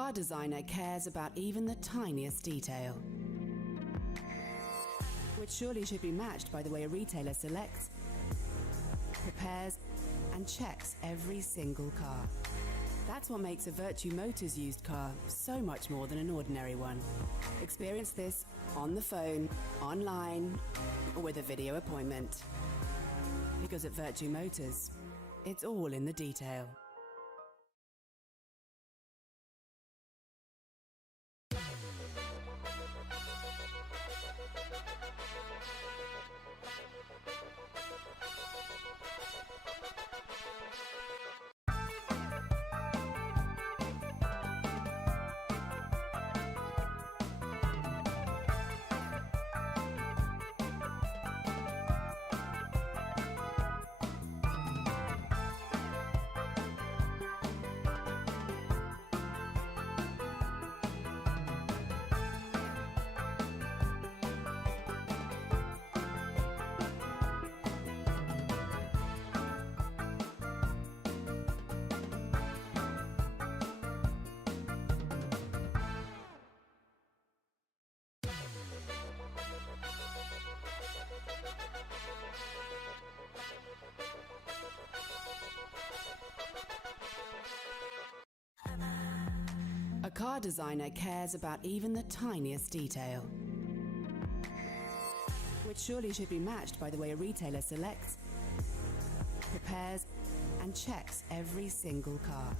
car designer cares about even the tiniest detail, which surely should be matched by the way a retailer selects, prepares and checks every single car. That's what makes a Vertu Motors used car so much more than an ordinary one. Experience this on the phone, online, or with a video appointment. Because at Vertu Motors, it's all in the detail. A car designer cares about even the tiniest detail, which surely should be matched by the way a retailer selects, prepares and checks every single car.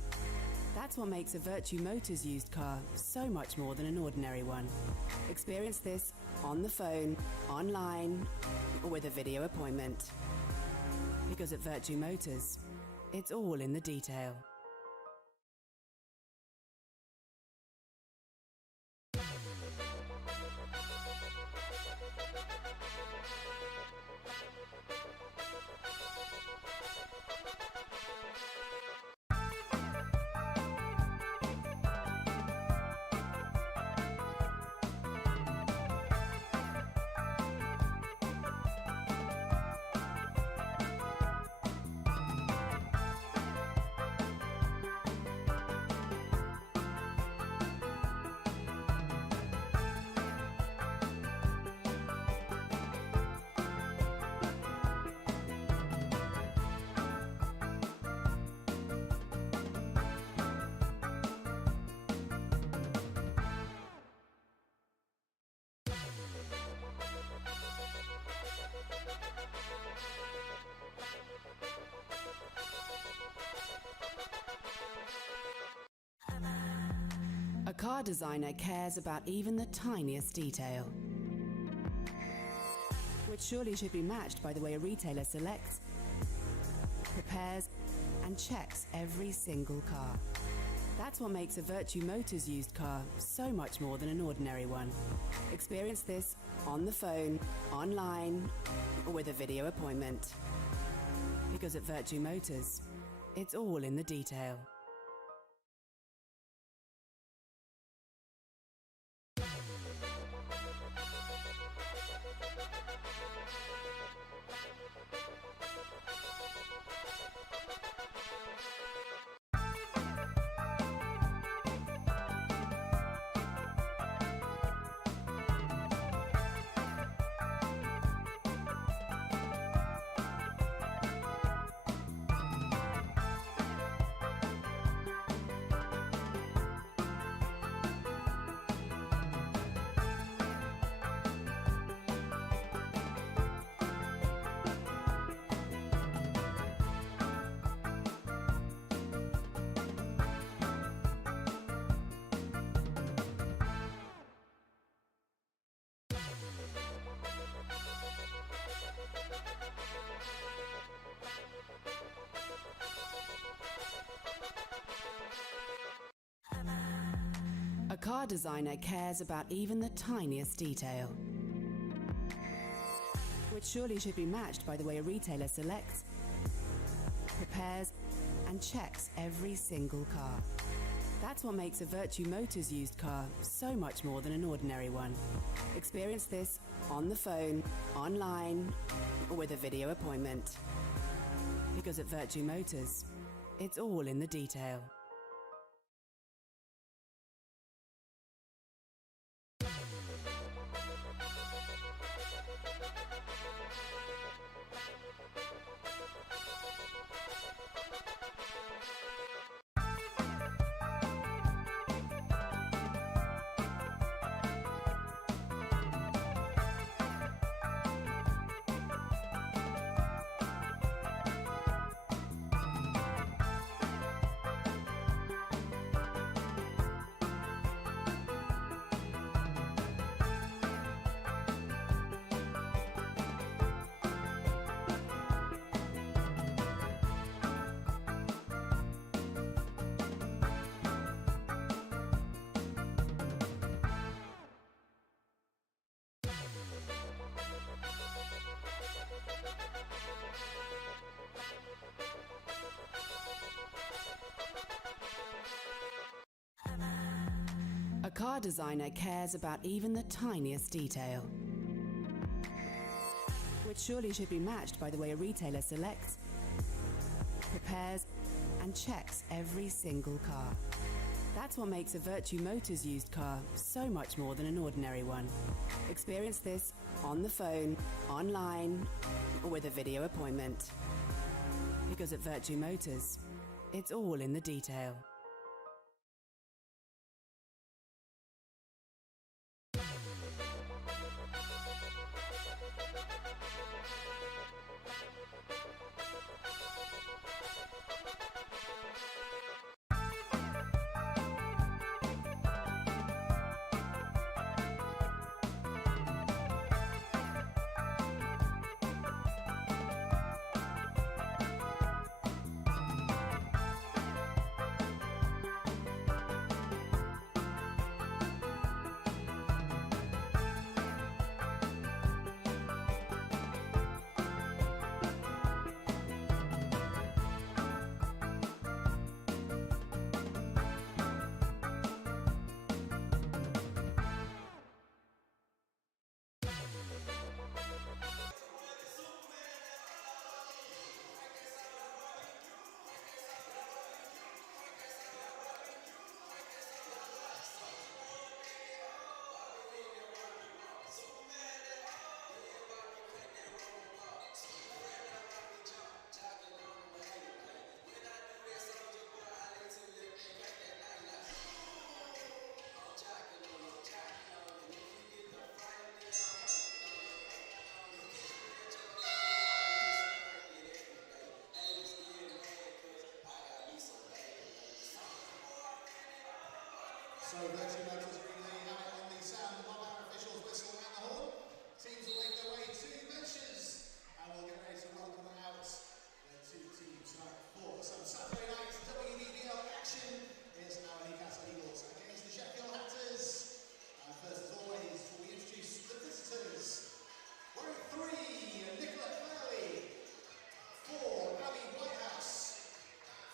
That's what makes a Vertu Motors used car so much more than an ordinary one. Experience this on the phone, online, or with a video appointment. Because at Vertu Motors, it's all in the detail. A car designer cares about even the tiniest detail, which surely should be matched by the way a retailer selects, prepares and checks every single car. That's what makes a Vertu Motors used car so much more than an ordinary one. Experience this on the phone, online, or with a video appointment. Because at Vertu Motors, it's all in the detail. A car designer cares about even the tiniest detail, which surely should be matched by the way a retailer selects, prepares and checks every single car. That's what makes a Vertu Motors used car so much more than an ordinary one. Experience this on the phone, online, or with a video appointment. Because at Vertu Motors, it's all in the detail. A car designer cares about even the tiniest detail, which surely should be matched by the way a retailer selects, prepares, and checks every single car. That's what makes a Vertu Motors used car so much more than an ordinary one. Experience this on the phone, online, or with a video appointment. Because at Vertu Motors, it's all in the detail. So Vertu Motors bring the hammer on the sound of our officials whistle around the horn. Teams will make their way to the benches and we'll get ready to welcome them out. The two teams for some Saturday night WBBL action is our Newcastle Eagles against the Sheffield Hatters. And first as always, we introduce the visitors. Wearing 3, Nicolette Fairley. 4, Abby Whitehouse.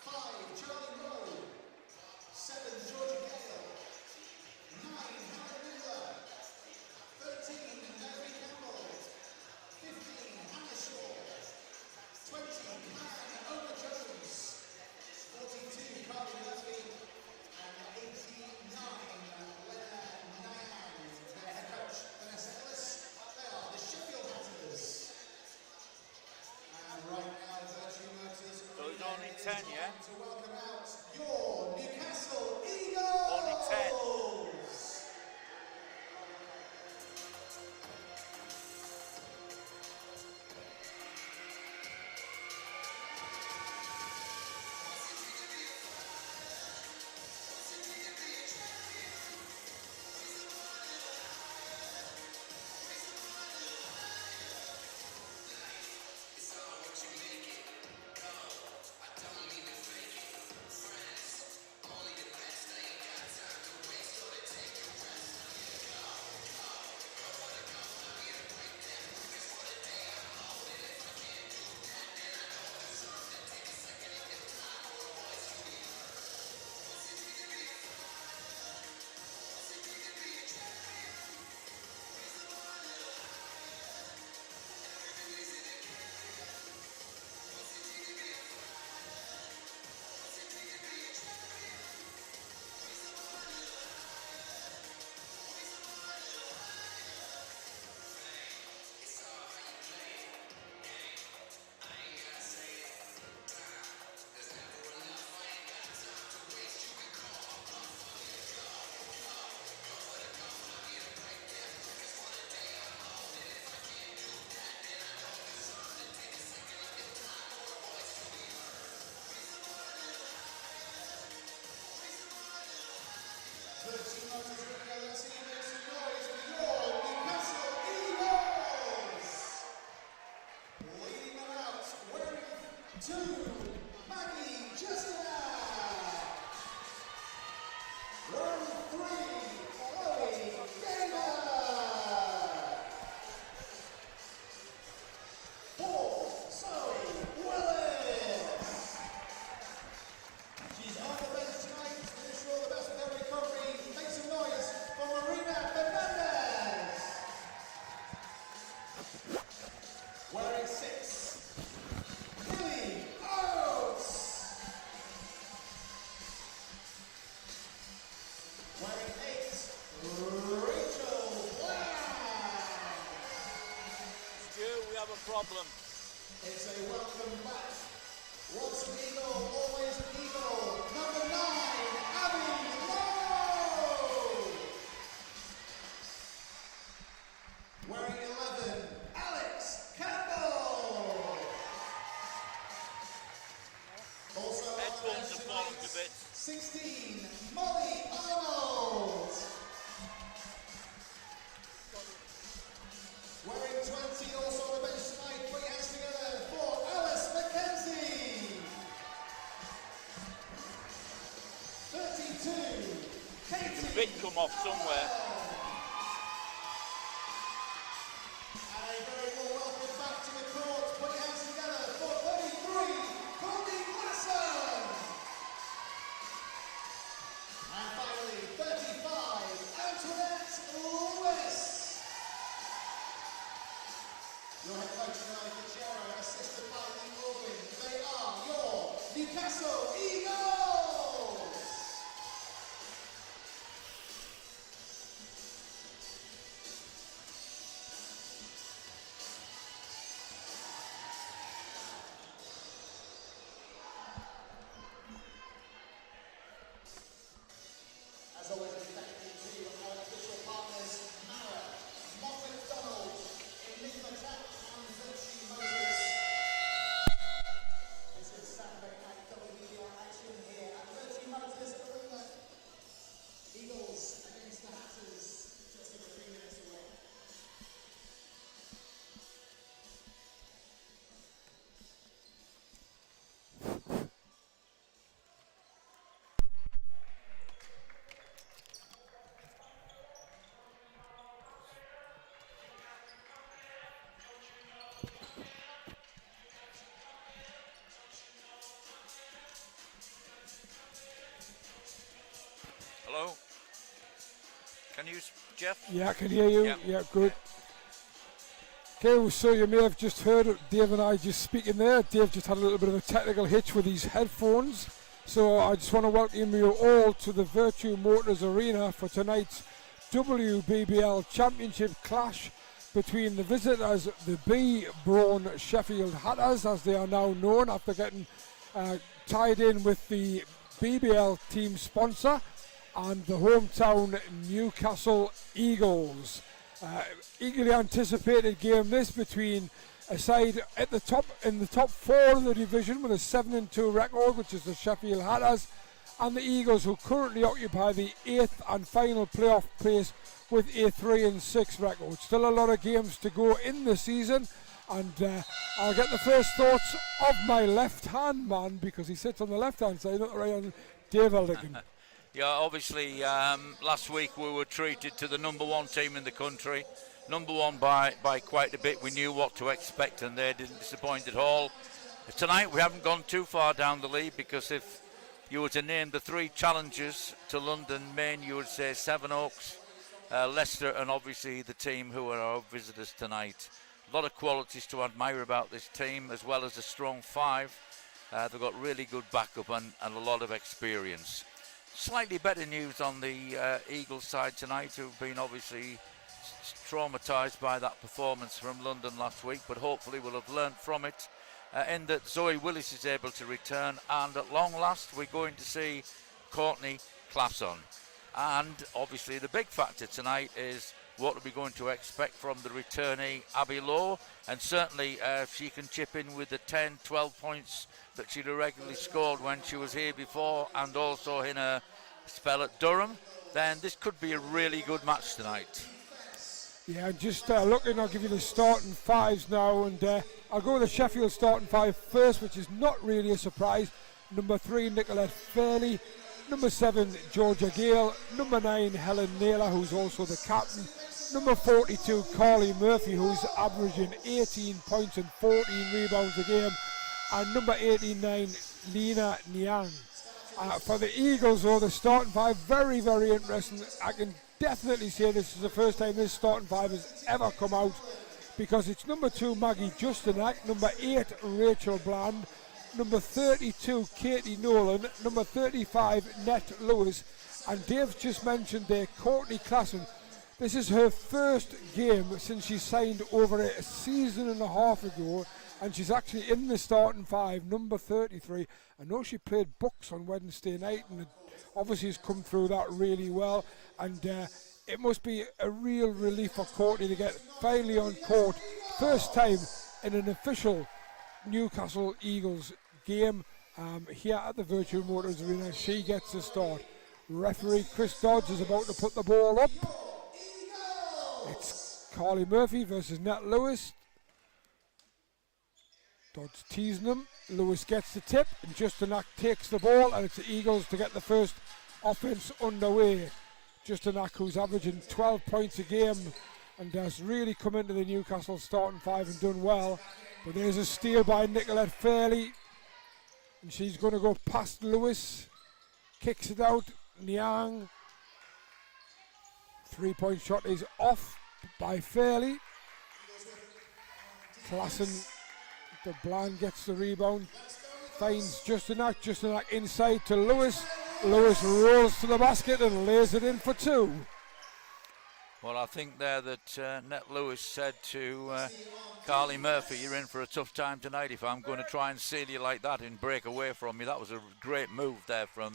5, Charlie Rowe. 7, Georgia Gale. 9, Hannah Miller. 13, Mary Campbell. 15, Hannah Shaw. 20, Karen Ola Jones. 42, Carly Leslie. And 89, Lena Nyan. Their head coach, Vanessa Ellis. They are the Sheffield Hatters. And right now, Vertu Motors. So it's only 10, yeah? To welcome out your Newcastle Eagles. Only 10. Vertu Motors Radio, let's see you make some noise for your Newcastle Eagles! Leading them out, wearing 2, Maggie Justina! Wearing 3, Chloe Gaynor! 4, Zoe Willis! She's on the bench tonight to ensure the best of their recovery. Make some noise problem. It's a welcome back. Once an eagle, always an eagle. Number 9, Abby Lowe. Wearing 11, Alex Campbell. Also on Headphones the are falling to bits. 16, Molly Arnold. Wearing 20, also on the bench tonight, put your hands together for Alice McKenzie. 32, Katie. The bit come off somewhere. And a very warm welcome back to the court. Put your hands together for 33, Courtney Glasson. And finally, 35, Antoinette Lewis. Your head coach tonight, the chair, assisted by Lee Morgan. They are your Newcastle Eagles! As always, we thank you to our official partners, Mara, Moffat Donald, Enigma Tech, and Vertu Motors. This is Saturday night WBBL action here at Vertu Motors Arena. Eagles against the Hatters, just over 3 minutes away. Hello? Can you, Jeff? Yeah, I can hear you. Yeah. Yeah, good. Okay, well, so you may have just heard Dave and I just speaking there. Dave just had a little bit of a technical hitch with his headphones. So I just want to welcome you all to the Vertu Motors Arena for tonight's WBBL Championship clash between the visitors, the B Braun Sheffield Hatters, as they are now known after getting tied in with the BBL team sponsor, and the hometown Newcastle Eagles. Eagerly anticipated game this between a side at the top in the top 4 of the division with a 7-2 record, which is the Sheffield Hatters, and the Eagles, who currently occupy the 8th and final playoff place with a 3-6 record. Still a lot of games to go in the season, and I'll get the first thoughts of my left-hand man, because he sits on the left-hand side, not the right-hand, Dave Eldigan. Yeah, obviously last week we were treated to the number 1 team in the country. Number 1 by quite a bit. We knew what to expect and they didn't disappoint at all. Tonight we haven't gone too far down the lead, because if you were to name the 3 challengers to London Main, you would say Sevenoaks, Leicester, and obviously the team who are our visitors tonight. A lot of qualities to admire about this team, as well as a strong 5. They've got really good backup and a lot of experience. Slightly better news on the Eagles side tonight, who've been obviously traumatised by that performance from London last week, but hopefully will have learnt from it, in that Zoe Willis is able to return, and at long last we're going to see Courtney Glasson. And obviously the big factor tonight is what are we going to expect from the returnee Abby Lowe, and certainly if she can chip in with the 10-12 points that she'd regularly scored when she was here before, and also in a spell at Durham, then this could be a really good match tonight. Yeah, just looking, I'll give you the starting 5s now, and I'll go with the Sheffield starting 5 first, which is not really a surprise. Number 3, Nicolette Fairley. Number 7, Georgia Gale. Number 9, Helen Naylor, who's also the captain. Number 42, Carly Murphy, who's averaging 18 points and 14 rebounds a game. And number 89, Lena Niang. For the Eagles, though, the starting 5, very, very interesting. I can definitely say this is the first time this starting 5 has ever come out, because it's number 2, Maggie Justinak, number 8, Rachel Bland, number 32, Katie Nolan, number 35, Nett Lewis, and Dave's just mentioned there, Courtney Glasson. This is her first game since she signed over a season and a half ago, and she's actually in the starting 5, number 33. I know she played Bucks on Wednesday night, and obviously has come through that really well, and it must be a real relief for Courtney to get finally on court. First time in an official Newcastle Eagles game here at the Vertu Motors Arena. She gets the start. Referee Chris Dodds is about to put the ball up. It's Carly Murphy versus Nat Lewis. Dodds teasing them. Lewis gets the tip, and Justin Ack takes the ball, and it's the Eagles to get the first offense underway. Justin Ack, who's averaging 12 points a game and has really come into the Newcastle starting 5 and done well. But there's a steal by Nicolette Fairley, and she's going to go past Lewis. Kicks it out. Niang. 3-point shot is off by Fairley. Klassen, the Bland gets the rebound. Finds Justin Ack. Justin Ack inside to Lewis. Lewis rolls to the basket and lays it in for 2. Well, I think there that Net Lewis said to Carly Murphy, you're in for a tough time tonight if I'm going to try and seal you like that and break away from you. That was a great move there from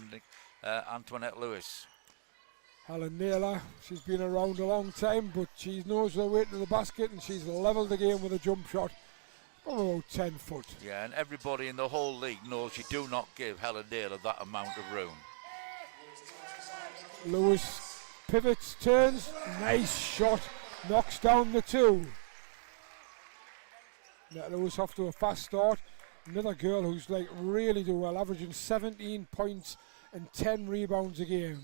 Antoinette Lewis. Helen Naylor, she's been around a long time, but she knows her way to the basket, and she's levelled the game with a jump shot from about 10 foot. Yeah, and everybody in the whole league knows you do not give Helen Naylor that amount of room. Lewis pivots, turns, nice shot, knocks down the 2. Lewis off to a fast start. Another girl who's like really doing well, averaging 17 points and 10 rebounds a game.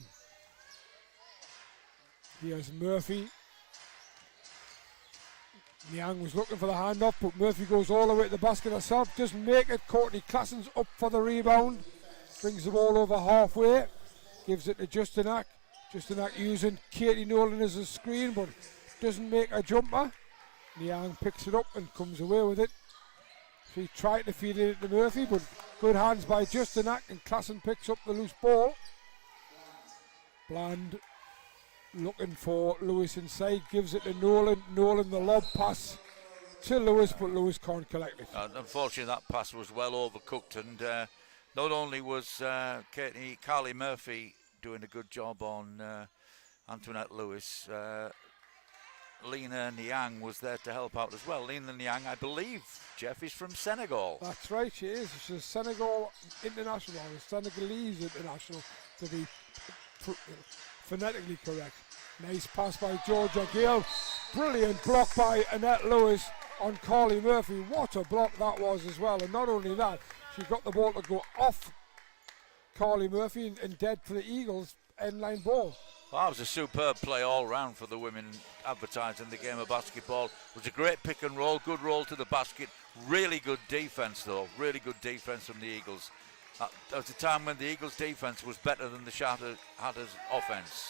Here's Murphy. Niang was looking for the handoff, but Murphy goes all the way to the basket herself. Doesn't make it. Courtney Klassen's up for the rebound. Brings the ball over halfway. Gives it to Justin Ack. Justin Ack using Katie Nolan as a screen, but doesn't make a jumper. Niang picks it up and comes away with it. She tried to feed it to Murphy, but good hands by Justin Ack, and Klassen picks up the loose ball. Bland looking for Lewis inside, gives it to Nolan. Nolan the lob pass to Lewis, but Lewis can't collect it. Unfortunately, that pass was well overcooked, and not only was Carly Murphy doing a good job on Antoinette Lewis, Lena Niang was there to help out as well. Lena Niang, I believe, Jeff, is from Senegal. That's right, she is. She's a Senegal international, a Senegalese international, to be phonetically correct. Nice pass by Georgia Gale. Brilliant block by Annette Lewis on Carly Murphy. What a block that was as well. And not only that, she got the ball to go off Carly Murphy and dead for the Eagles end-line ball. Well, that was a superb play all round for the women advertising the game of basketball. It was a great pick and roll, good roll to the basket. Really good defense, though. Really good defense from the Eagles. There was a time when the Eagles' defense was better than the Hatters' offense.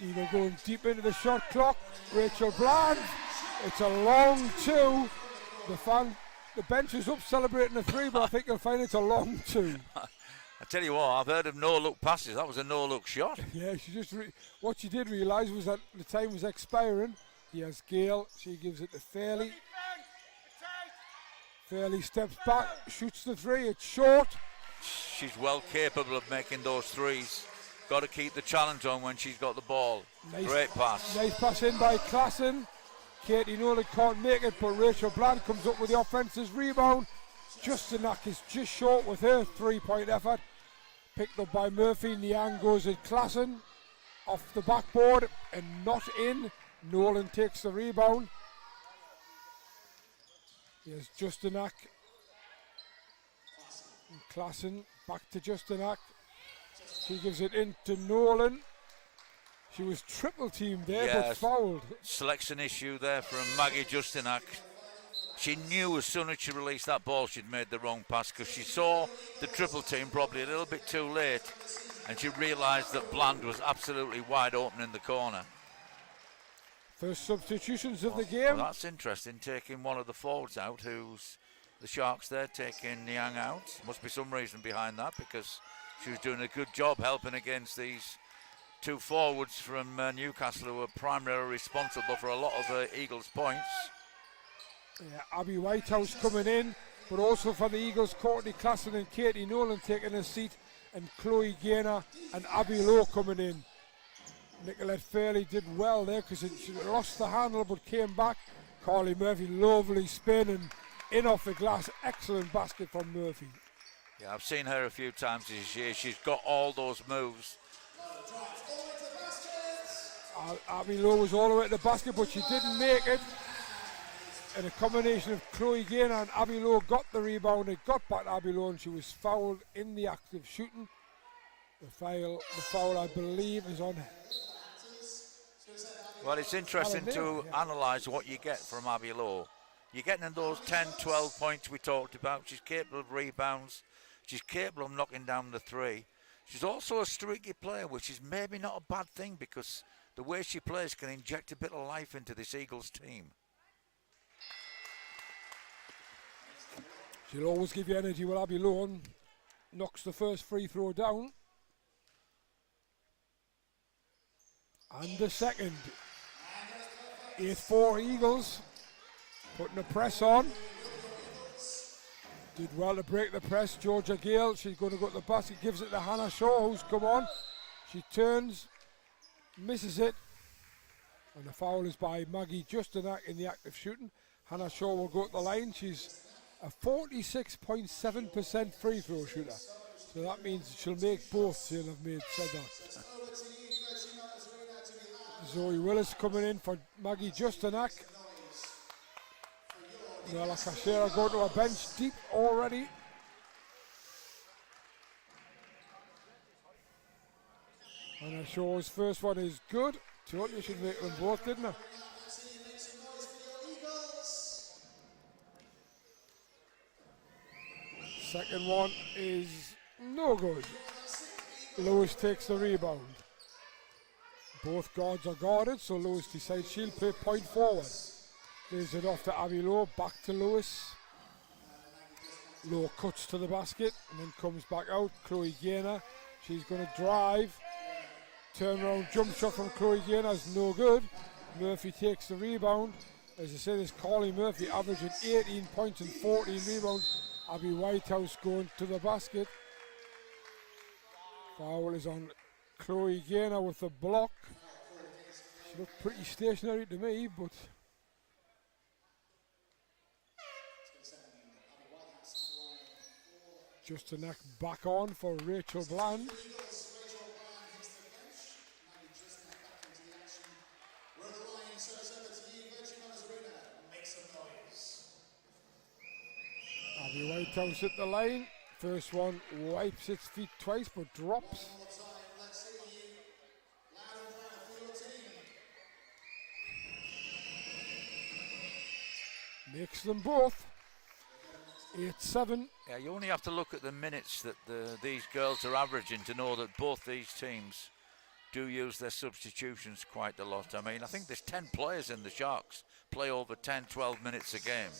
Eagle going deep into the shot clock. Rachel Bland. It's a long 2. The bench is up celebrating a 3, but I think you'll find it's a long 2. I tell you what, I've heard of no-look passes. That was a no-look shot. Yeah, she just what she did realise was that the time was expiring. Here's Gale. She gives it to Fairley. Fairley steps back, shoots the 3. It's short. She's well capable of making those threes. Got to keep the challenge on when she's got the ball. Nice, great pass. Nice pass in by Klassen. Katie Nolan can't make it, but Rachel Bland comes up with the offensive rebound. Justin Ack is just short with her 3-point effort. Picked up by Murphy. Niang goes at Klassen. Off the backboard and not in. Nolan takes the rebound. Here's Justin Ack. And Klassen back to Justin Ack. She gives it into Nolan. She was triple teamed there, but fouled. Selection issue there from Maggie Justinak. She knew as soon as she released that ball she'd made the wrong pass, because she saw the triple team probably a little bit too late, and she realised that Bland was absolutely wide open in the corner. First substitutions of the game. Well, that's interesting, taking one of the forwards out, who's the Sharks there, taking Niang out. Must be some reason behind that, because she was doing a good job helping against these two forwards from Newcastle who were primarily responsible for a lot of the Eagles' points. Yeah, Abby Whitehouse coming in, but also for the Eagles, Courtney Klassen and Katie Nolan taking a seat, and Chloe Gaynor and Abby Lowe coming in. Nicolette Fairley did well there because she lost the handle but came back. Carly Murphy, lovely spin and in off the glass. Excellent basket from Murphy. Yeah, I've seen her a few times this year. She's got all those moves. Abby Lowe was all the way to the basket, but she didn't make it. And a combination of Chloe Gaynor and Abby Lowe got the rebound. It got back to Abby Lowe and she was fouled in the act of shooting. The foul, I believe, is on. Well, it's interesting to analyse what you get from Abby Lowe. You're getting those 10, 12 points we talked about. She's capable of rebounds. She's capable of knocking down the three. She's also a streaky player, which is maybe not a bad thing because the way she plays can inject a bit of life into this Eagles team. She'll always give you energy. Well, Abby Lowe knocks the first free throw down. And the second. 8-4 Eagles. Putting the press on. Did well to break the press. Georgia Gale, she's going to go to the basket. Gives it to Hannah Shaw, who's come on. She turns. Misses it. And the foul is by Maggie Justanak in the act of shooting. Hannah Shaw will go to the line. She's a 46.7% free throw shooter. So that means she'll make both, she'll have said that. Zoe Willis coming in for Maggie Justanak. Noella Cachera going to a bench deep already. Hannah Shaw's first one is good. Told you should make them both, didn't I? Second one is no good. Lewis takes the rebound. Both guards are guarded, so Lewis decides she'll play point forward. Gives it off to Abby Lowe, back to Lewis. Lowe cuts to the basket and then comes back out. Chloe Gaynor, she's going to drive. Turnaround jump shot from Chloe Gaynor is no good. Murphy takes the rebound. As I said, it's Carly Murphy averaging 18 points and 14 rebounds. Abby Whitehouse going to the basket. Foul is on Chloe Gaynor with the block. She looked pretty stationary to me, but just to knock back on for Rachel Bland. Abby Whitehouse at the line. First one wipes its feet twice but drops. Makes them both. 8-7. Yeah, you only have to look at the minutes that these girls are averaging to know that both these teams do use their substitutions quite a lot. I mean, I think there's 10 players in the Sharks play over 10, 12 minutes a game.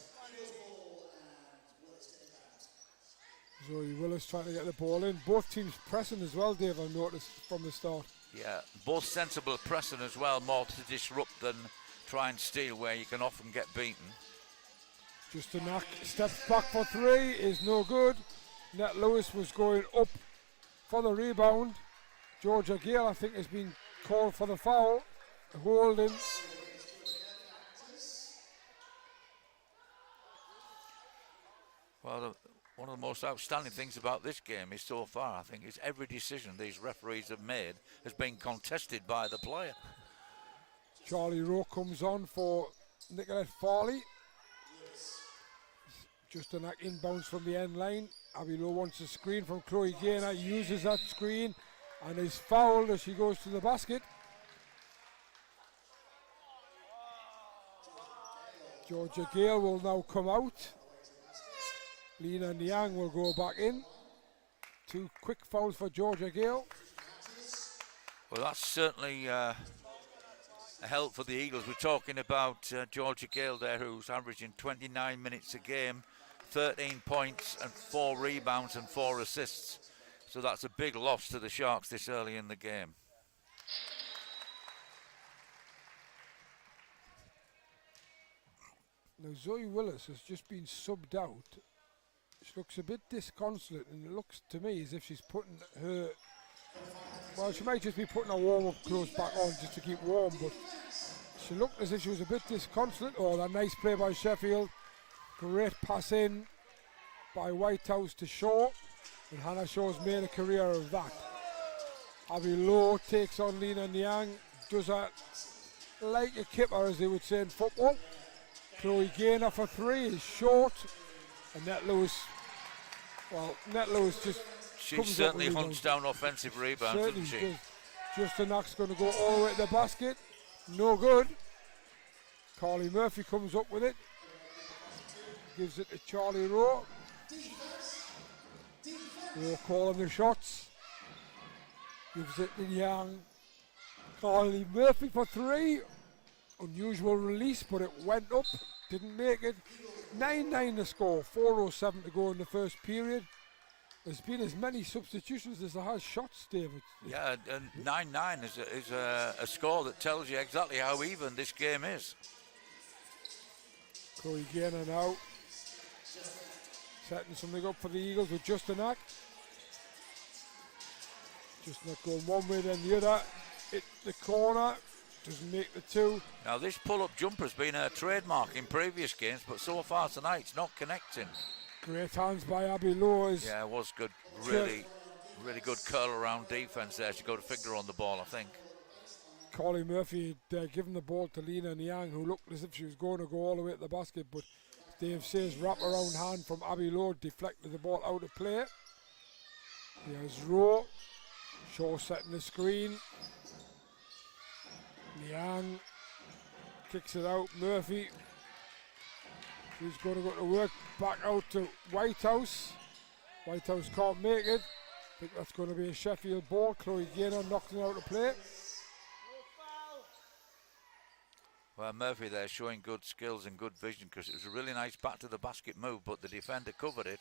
Zoe Willis trying to get the ball in. Both teams pressing as well, Dave, I've noticed from the start. Yeah, both sensible pressing as well, more to disrupt than try and steal where you can often get beaten. Just a knock, steps back for three is no good. Nat Lewis was going up for the rebound. Georgia Gale, I think, has been called for the foul. Holding. Well, one of the most outstanding things about this game is so far, I think, is every decision these referees have made has been contested by the player. Charlie Rowe comes on for Nicolette Farley. Just a knock inbounds from the end line. Abby Lowe wants a screen from Chloe Gaynor, uses that screen and is fouled as she goes to the basket. Georgia Gale will now come out. Lena Niang will go back in. Two quick fouls for Georgia Gale. Well, that's certainly a help for the Eagles. We're talking about Georgia Gale there, who's averaging 29 minutes a game, 13 points and 4 rebounds and 4 assists. So that's a big loss to the Sharks this early in the game. Now Zoe Willis has just been subbed out. She looks a bit disconsolate, and it looks to me as if she's putting her, well, she might just be putting her warm-up clothes back on just to keep warm, but she looked as if she was a bit disconsolate. Oh, that nice play by Sheffield. Great pass in by Whitehouse to Shaw, and Hannah Shaw's made a career of that. Abby Lowe takes on Lena Niang, does that like a kipper, as they would say in football. Chloe Gaynor for 3 is short, and Net Lewis just She comes certainly up with hunts down offensive rebounds, certainly doesn't she? does. Justin Ack's going to go all the way to the basket. No good. Carly Murphy comes up with it. Gives it to Charlie Rowe. Rowe calling the shots. Gives it to Young. Carly Murphy for 3. Unusual release, but it went up. Didn't make it. 9-9 the score. 4:07 to go in the first period. There's been as many substitutions as there has shots, David. Yeah, and 9-9 is a score that tells you exactly how even this game is. Chloe Gaynor now. Setting something up for the Eagles with Justin Ack. Justin Ack going one way then the other. Hit the corner. Doesn't make the 2. Now this pull-up jumper has been a trademark in previous games, but so far tonight it's not connecting. Great hands by Abby Lowe. Yeah, it was good. Really good curl around defence there. She got a finger on the ball, I think. Carly Murphy had given the ball to Lena Niang, who looked as if she was going to go all the way to the basket, but Dave says wrap around hand from Abby Lowe deflected the ball out of play. Here's Rowe. Shaw setting the screen. Niang kicks it out. Murphy. She's going to go to work. Back out to Whitehouse. Whitehouse can't make it. I think that's going to be a Sheffield ball. Chloe Gaynor knocks it out of play. Well, Murphy there showing good skills and good vision, because it was a really nice back to the basket move, but the defender covered it.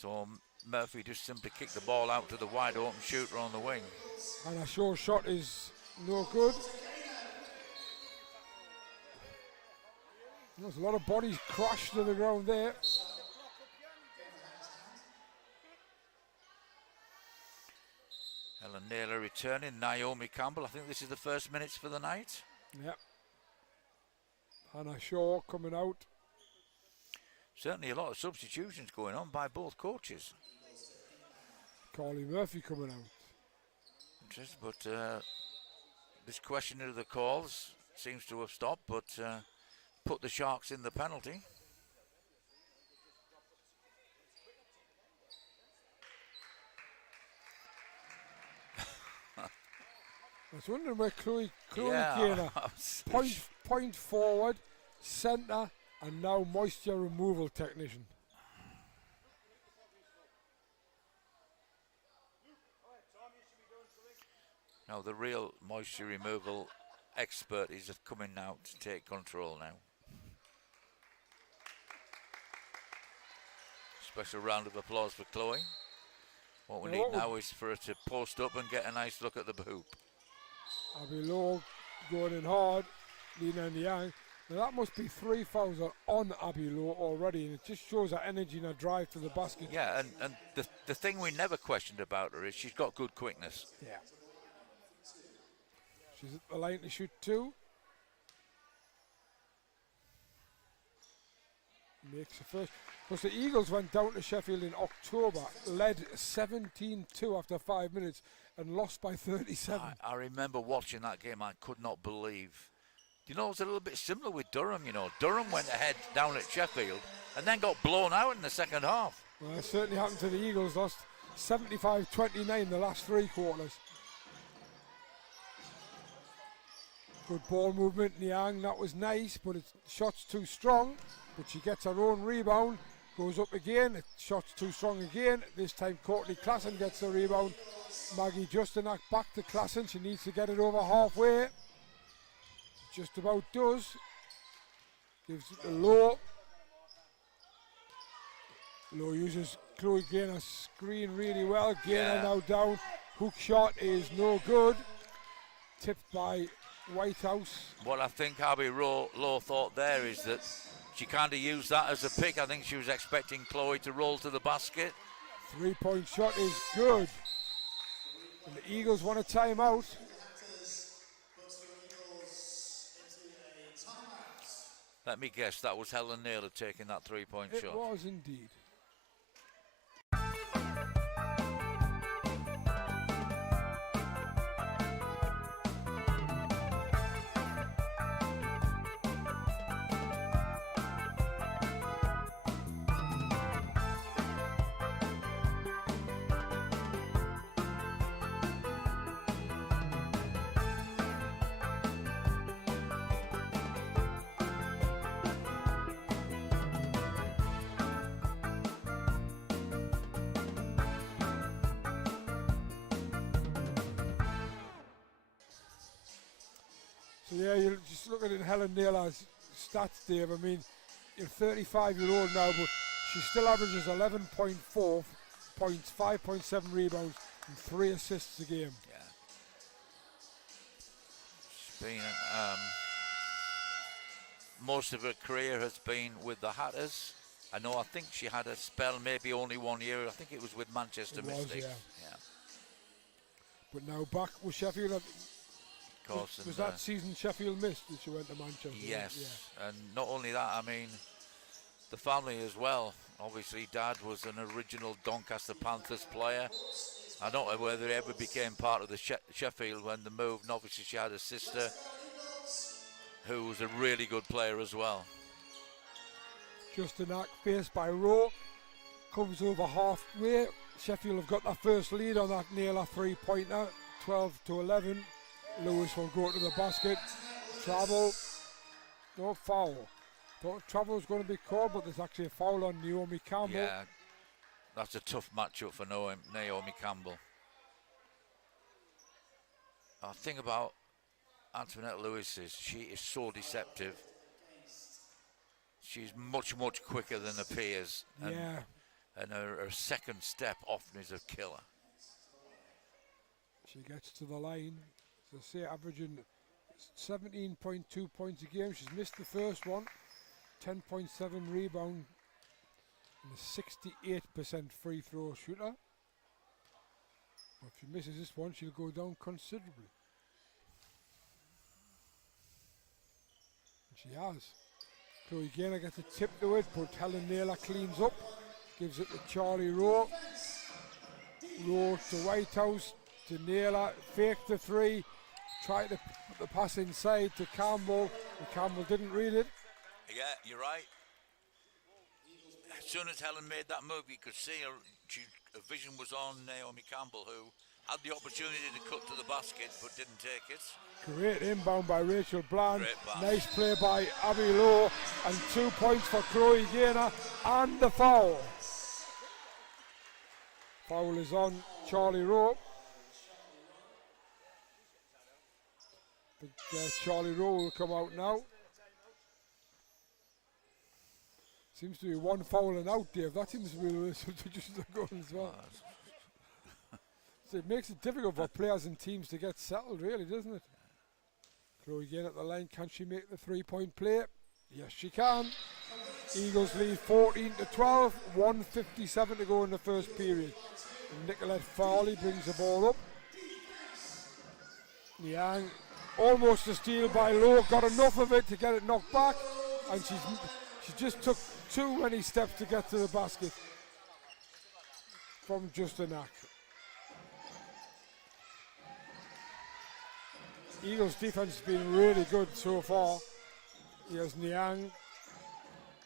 So Murphy just simply kicked the ball out to the wide open shooter on the wing. And a short shot is no good. There's a lot of bodies crashed to the ground there. Helen Naylor returning, Naomi Campbell. I think this is the first minutes for the night. Yep. Hannah Shaw coming out. Certainly a lot of substitutions going on by both coaches. Carly Murphy coming out. Interesting, but this questioning of the calls seems to have stopped, but put the Sharks in the penalty. I was wondering where Chloe Yeah, Gaynor, point forward, centre, and now moisture removal technician. Now the real moisture removal expert is coming now to take control now. Special round of applause for Chloe. What we need now is for her to post up and get a nice look at the hoop. Abby Lowe going in hard, Lena Niang. Now that must be 3 fouls on Abby Lowe already, and it just shows her energy and her drive to the basket. Yeah, and the thing we never questioned about her is she's got good quickness. Yeah. She's at the line to shoot 2. Makes the first. Because the Eagles went down to Sheffield in October, led 17-2 after 5 minutes, and lost by 37. I remember watching that game. I could not believe. You know, it was a little bit similar with Durham, you know. Durham went ahead down at Sheffield and then got blown out in the second half. Well, it certainly happened to the Eagles. Lost 75-29 the last 3 quarters. Good ball movement, Niang. That was nice, but it's shot's too strong. But she gets her own rebound. Goes up again. Shot's too strong again. This time Courtney Klassen gets the rebound. Maggie Justinak back to Klassen. She needs to get it over halfway. Just about does. Gives it to Lowe. Lowe uses Chloe Gaynor's screen really well. Gaynor now down. Hook shot is no good. Tipped by Whitehouse. What I think Abby Lowe thought there is that she kind of used that as a pick. I think she was expecting Chloe to roll to the basket. 3-point shot is good. And the Eagles want a timeout. Let me guess, that was Helen Naylor taking that 3-point shot. It was indeed. So yeah, you're just looking at Helen Naylor's stats, Dave. I mean, you're 35-year-old now, but she still averages 11.4 points, 5.7 rebounds, and 3 assists a game. Yeah. She's been, most of her career has been with the Hatters. I think she had a spell, maybe only 1 year. I think it was with Manchester Mystics. Yeah. But now back with Sheffield. Course, was that season Sheffield missed that she went to Manchester? Yes, yeah. And not only that, I mean, the family as well. Obviously, Dad was an original Doncaster Panthers player. I don't know whether he ever became part of the Sheffield when they moved, and obviously she had a sister who was a really good player as well. Justin Ack faced by Rowe, comes over halfway. Sheffield have got their first lead on that Naylor 3-pointer, 12-11. Lewis will go to the basket. Travel. No foul. Thought travel was going to be called, but there's actually a foul on Naomi Campbell. Yeah, that's a tough matchup for Naomi Campbell. The thing about Antoinette Lewis is she is so deceptive. She's much, much quicker than her peers. And, and her second step often is a killer. She gets to the line. So say averaging 17.2 points a game. She's missed the first one, 10.7 rebound, and a 68% free throw shooter. But if she misses this one, she'll go down considerably. And she has. Chloe Gaynor gets a tip to it, but Helen Naylor cleans up, gives it to Charlie Rowe. Rowe to Whitehouse, to Naylor, fake the 3. Tried to put the pass inside to Campbell, and Campbell didn't read it. Yeah, you're right. As soon as Helen made that move, you could see her vision was on Naomi Campbell, who had the opportunity to cut to the basket but didn't take it. Great inbound by Rachel Bland. Nice play by Abby Lowe, and 2 points for Chloe Gaynor, and the foul. Foul is on Charlie Rowe. But Charlie Rowe will come out now. Seems to be one foul and out, Dave. That seems to be the substitutions are going as well. So it makes it difficult for players and teams to get settled, really, doesn't it? Chloe Gaynor at the line. Can she make the 3-point play? Yes, she can. Eagles lead 14-12. 1:57 to go in the first period. And Nicolette Farley brings the ball up. Niang. Almost a steal by Lowe, got enough of it to get it knocked back, and she just took too many steps to get to the basket from Justin Ack. Eagles defense has been really good so far. Here's Niang,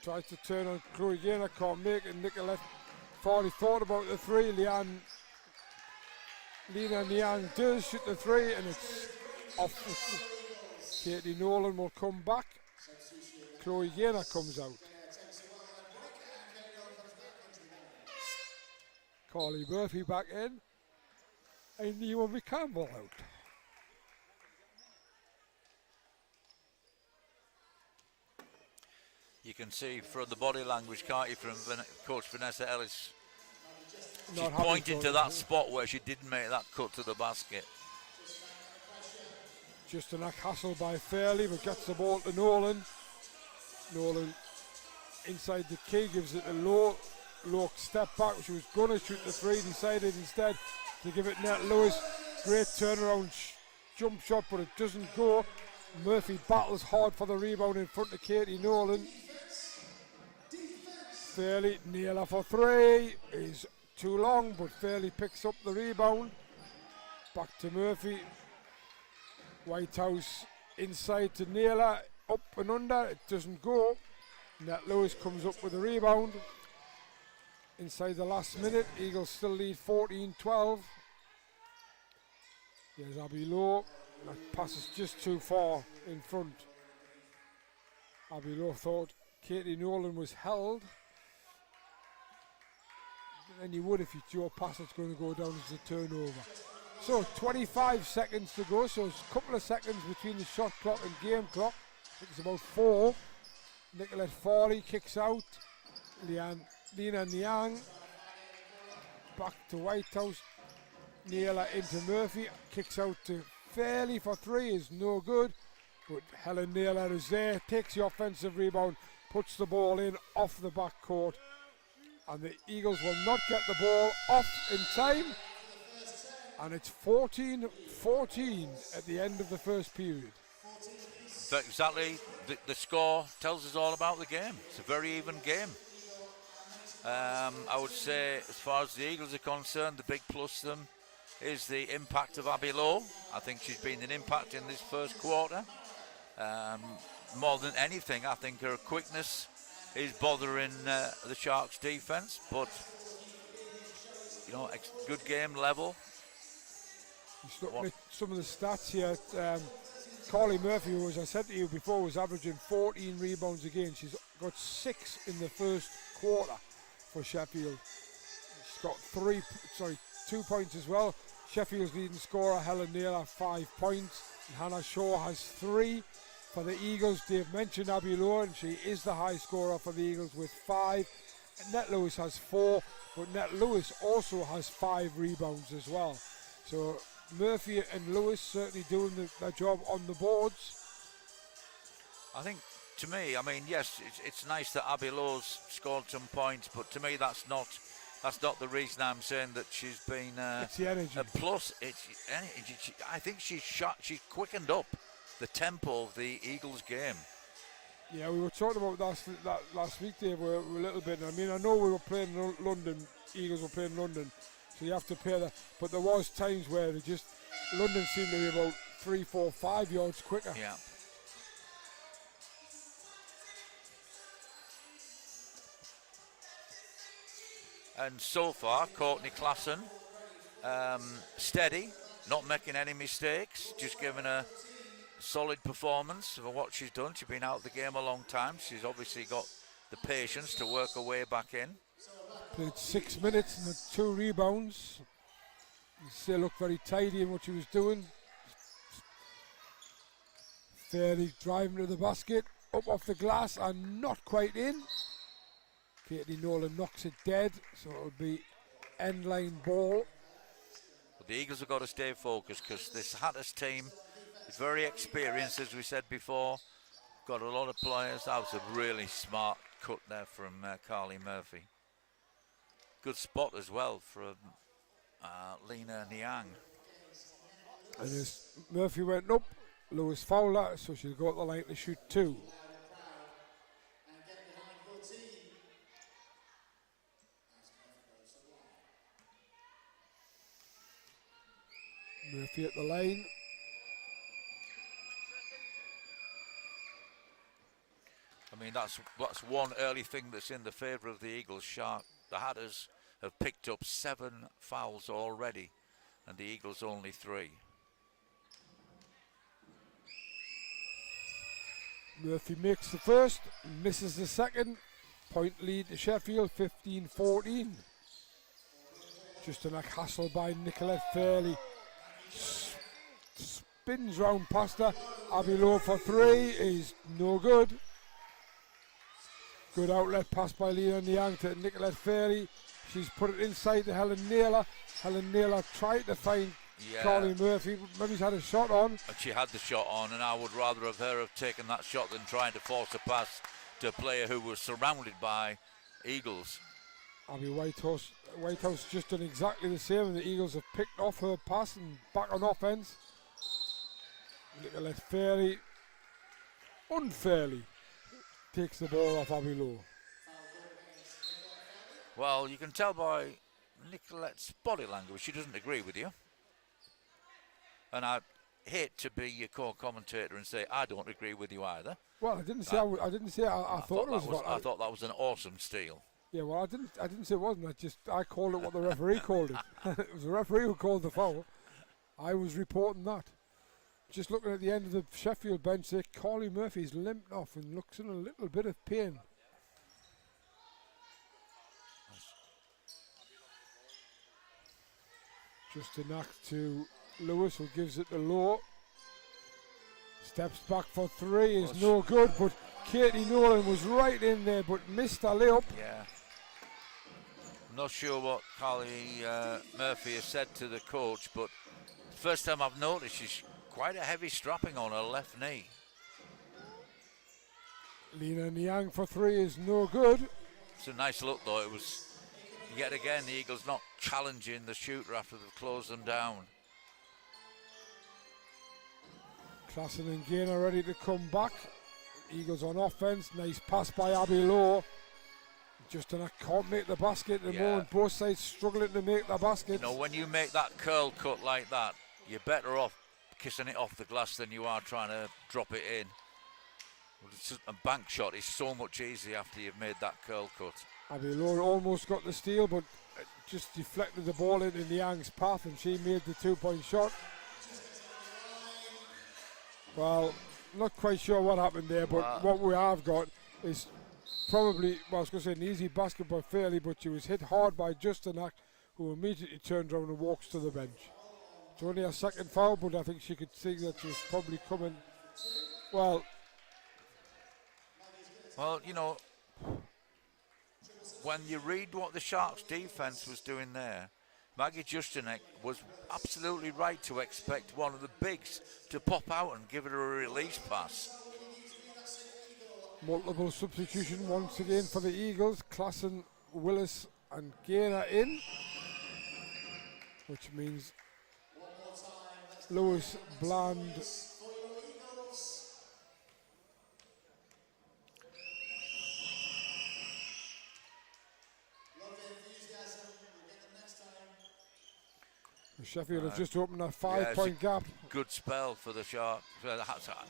tries to turn on Chloe Gaynor, can't make it. Nicolette Farley thought about the 3. Lena Niang does shoot the 3, and it's off. Katie Nolan will come back. Chloe Gaynor comes out. Carly Murphy back in. And Naomi Campbell out. You can see from the body language, can't you, from Coach Vanessa Ellis. She's pointing to that spot where she didn't make that cut to the basket. Just a hassle by Fairley, but gets the ball to Nolan. Nolan inside the key, gives it a low step back. She was going to shoot the three, decided instead to give it net Lewis. Great turnaround jump shot, but it doesn't go. Murphy battles hard for the rebound in front of Katie Nolan. Fairley, Naylor for three is too long, but Fairley picks up the rebound. Back to Murphy. Whitehouse inside to Naylor, up and under, it doesn't go. Net Lewis comes up with the rebound. Inside the last minute, Eagles still lead 14-12. Here's Abby Lowe. That pass is just too far in front. Abby Lowe thought Katie Nolan was held. And you would if you throw a pass that's going to go down as a turnover. So 25 seconds to go, so it's a couple of seconds between the shot clock and game clock. I think it's about 4. Nicolette Farley kicks out. Lena Niang back to Whitehouse. Naylor into Murphy, kicks out to Fairley for 3, is no good. But Helen Naylor is there, takes the offensive rebound, puts the ball in off the back court. And the Eagles will not get the ball off in time. And it's 14-14 at the end of the first period. Exactly, the score tells us all about the game. It's a very even game. I would say, as far as the Eagles are concerned, the big plus to them is the impact of Abby Lowe. I think she's been an impact in this first quarter. More than anything, I think her quickness is bothering the Sharks' defense. But, you know, good game level. Just looking at some of the stats here. Carly Murphy, who, as I said to you before, was averaging 14 rebounds a game. She's got 6 in the first quarter for Sheffield. She's got 2 points as well. Sheffield's leading scorer, Helen Naylor, 5 points. And Hannah Shaw has 3 for the Eagles. Dave mentioned Abby Lowe, and she is the high scorer for the Eagles with 5. And Net Lewis has 4, but Net Lewis also has 5 rebounds as well. So Murphy and Lewis certainly doing their job on the boards. I think, to me, I mean, yes, it's nice that Abby Lowe's scored some points, but to me that's not the reason I'm saying that she's been it's the energy. a plus. It's energy. I think she quickened up the tempo of the Eagles game. Yeah, we were talking about that last week, Dave, a little bit. I mean, I know we were playing London, Eagles were playing London, so you have to pay that. But there was times where London seemed to be about 3, 4, 5 yards quicker. Yeah. And so far, Courtney Klassen, steady, not making any mistakes, just giving a solid performance for what she's done. She's been out of the game a long time. She's obviously got the patience to work her way back in. Played 6 minutes and had 2 rebounds. Still looked very tidy in what she was doing. Fairly driving to the basket, up off the glass and not quite in. Katie Nolan knocks it dead, so it'll be end line ball. But the Eagles have got to stay focused because this Hatters team is very experienced, as we said before. Got a lot of players. That was a really smart cut there from Carly Murphy. Good spot as well from Lena Niang. And as Murphy went up, Lewis fouled her, so she'll go up the line to shoot 2. Murphy at the line. I mean, that's one early thing that's in the favour of the Eagles. The Hatters have picked up 7 fouls already, and the Eagles only 3. Murphy makes the first, misses the second. Point lead to Sheffield, 15-14. Just a hassle by Nicolette Fairley. Spins round past her. Abby Lowe for 3 is no good. Good outlet pass by Lena Niang to Nicolette Fairley. She's put it inside to Helen Naylor. Helen Naylor tried to find Carly Murphy. Maybe she's had a shot on. And she had the shot on, and I would rather have taken that shot than trying to force a pass to a player who was surrounded by Eagles. Abby Whitehouse just done exactly the same, and the Eagles have picked off her pass and back on offense. Nicolette fairly, unfairly, takes the ball off Abby Lowe. Well, you can tell by Nicolette's body language she doesn't agree with you. And I hate to be your co-commentator and say I don't agree with you either. Well, I didn't say I thought it was. I thought that was an awesome steal. Yeah, well, I didn't say it wasn't. I called it what the referee called it. It was the referee who called the foul. I was reporting that. Just looking at the end of the Sheffield bench there, Carly Murphy's limped off and looks in a little bit of pain. Just a knock to Lewis, who gives it to Lowe. Steps back for three, is no good, but Katie Nolan was right in there, but missed a layup. Yeah. I'm not sure what Carly Murphy has said to the coach, but first time I've noticed she's quite a heavy strapping on her left knee. Lena Niang for three is no good. It's a nice look though. It was yet again the Eagles not challenging the shooter after they've closed them down. Klassen and Gaynor ready to come back. Eagles on offense. Nice pass by Abby Lowe. Justin can't make the basket at the moment. Both sides struggling to make the basket. You know, when you make that curl cut like that, you're better off kissing it off the glass than you are trying to drop it in. A bank shot is so much easier after you've made that curl cut. Abby Lowe almost got the steal, but just deflected the ball into Niang's path, and she made the 2-point shot. Well, not quite sure what happened there, but what we have got is probably, well, I was going to say an easy basket by Fairley, but she was hit hard by Justanak, who immediately turned around and walks to the bench. It's only a second foul, but I think she could see that she was probably coming. Well, you know, when you read what the Sharks defense was doing there, Maggie Justanek was absolutely right to expect one of the bigs to pop out and give it a release pass. Multiple substitution once again for the Eagles. Klassen, Willis and Gaynor in, which means Lewis, Bland, Sheffield have just opened a 5-point gap. Good spell for the Sharks.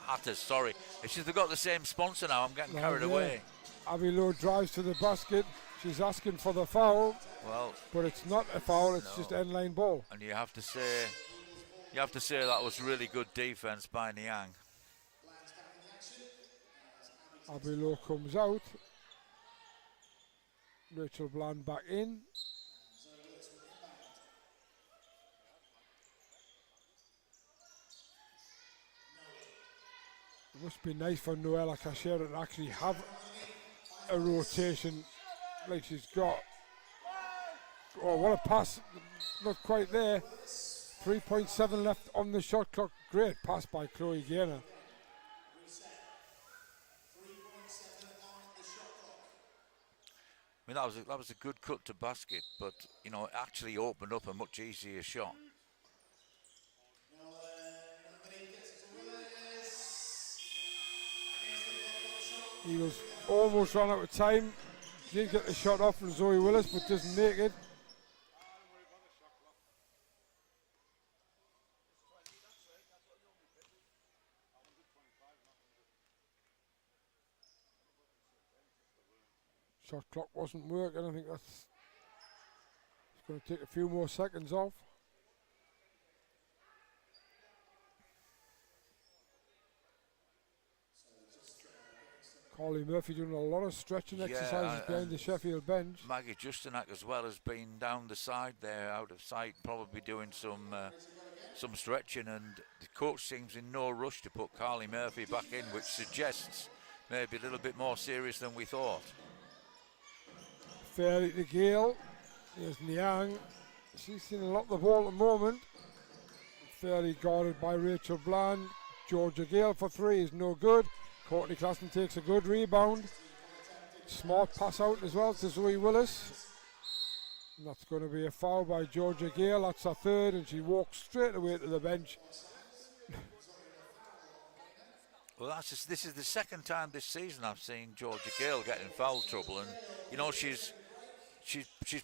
Hatters, sorry. It's just they've got the same sponsor now. I'm getting carried away. Abby Lowe drives to the basket. She's asking for the foul. Well, but it's not a foul. It's just end line ball. And you have to say that was really good defense by Niang. Abby Lowe comes out. Rachel Bland back in. It must be nice for Noella Cachere to actually have a rotation like she's got. Oh, what a pass. Not quite there. 3.7 left on the shot clock. Great pass by Chloe Gaynor. I mean, that was a good cut to basket, but, you know, it actually opened up a much easier shot. Eagles almost ran out of time. Did get the shot off from Zoe Willis, but doesn't make it. Shot clock wasn't working. I think it's going to take a few more seconds off. Carly Murphy doing a lot of stretching exercises behind the Sheffield bench. Maggie Justanak as well has been down the side there, out of sight, probably doing some stretching, and the coach seems in no rush to put Carly Murphy back in, which suggests maybe a little bit more serious than we thought. Fairly to Gale. Here's Niang. She's seen a lot of the ball at the moment. Fairly guarded by Rachel Bland. Georgia Gale for three is no good. Courtney Klassen takes a good rebound. Smart pass out as well to Zoe Willis. And that's going to be a foul by Georgia Gale. That's her third, and she walks straight away to the bench. Well, this is the second time this season I've seen Georgia Gale get in foul trouble, and you know she's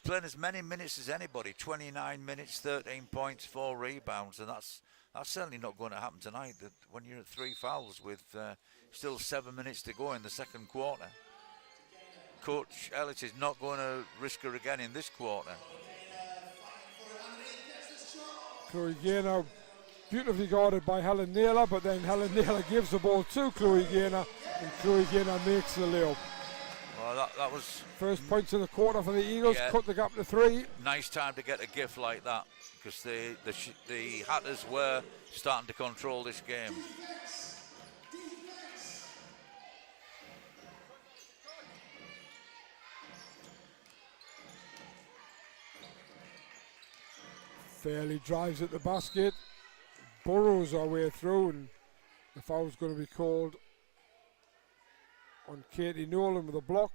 playing as many minutes as anybody. 29 minutes, 13 points, 4 rebounds, and that's certainly not going to happen tonight. That when you're at 3 fouls with still 7 minutes to go in the second quarter, Coach Ellis is not going to risk her again in this quarter. Chloe Gaynor beautifully guarded by Helen Naylor, but then Helen Naylor gives the ball to Chloe Gaynor, and Chloe Gaynor makes the layup. Well, that was first points in the quarter for the Eagles. Yeah. Cut the gap to 3. Nice time to get a gift like that, because the Hatters were starting to control this game. Fairley drives at the basket, burrows our way through, and the foul's going to be called on Katie Nolan with a block.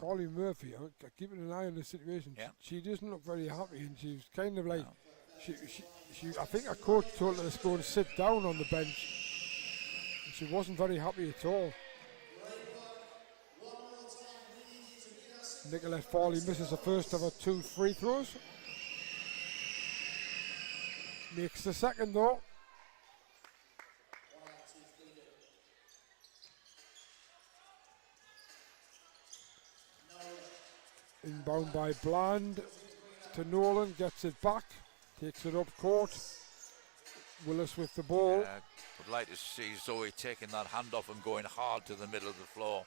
Carly Murphy, I'm keeping an eye on the situation. Yeah. She doesn't look very happy, and she's kind of like, I think her coach told her to go and sit down on the bench. And she wasn't very happy at all. Nicolette Farley misses the first of her 2 free throws. Makes the second though. Inbound by Bland to Nolan, gets it back, takes it up court. Willis with the ball. Would like to see Zoe taking that handoff and going hard to the middle of the floor.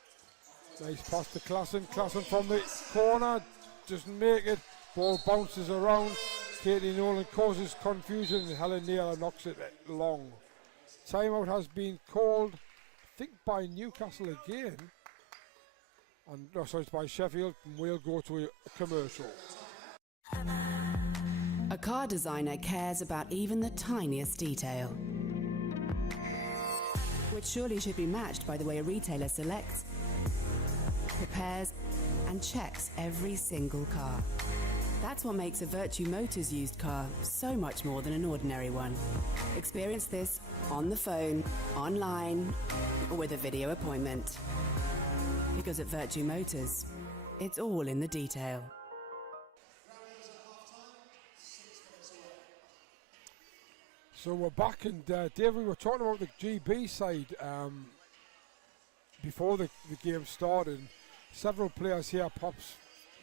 Nice pass to Klassen. Klassen from the corner, doesn't make it. Ball bounces around. Katie Nolan causes confusion, and Helen Naylor knocks it long. Timeout has been called, I think, by Newcastle again. And no, sorry, it's by Sheffield, and we'll go to a commercial. A car designer cares about even the tiniest detail, which surely should be matched by the way a retailer selects, prepares, and checks every single car. That's what makes a Vertu Motors used car so much more than an ordinary one. Experience this on the phone, online, or with a video appointment. Because at Vertu Motors, it's all in the detail. So we're back, and Dave, we were talking about the GB side before the game started. Several players here, perhaps,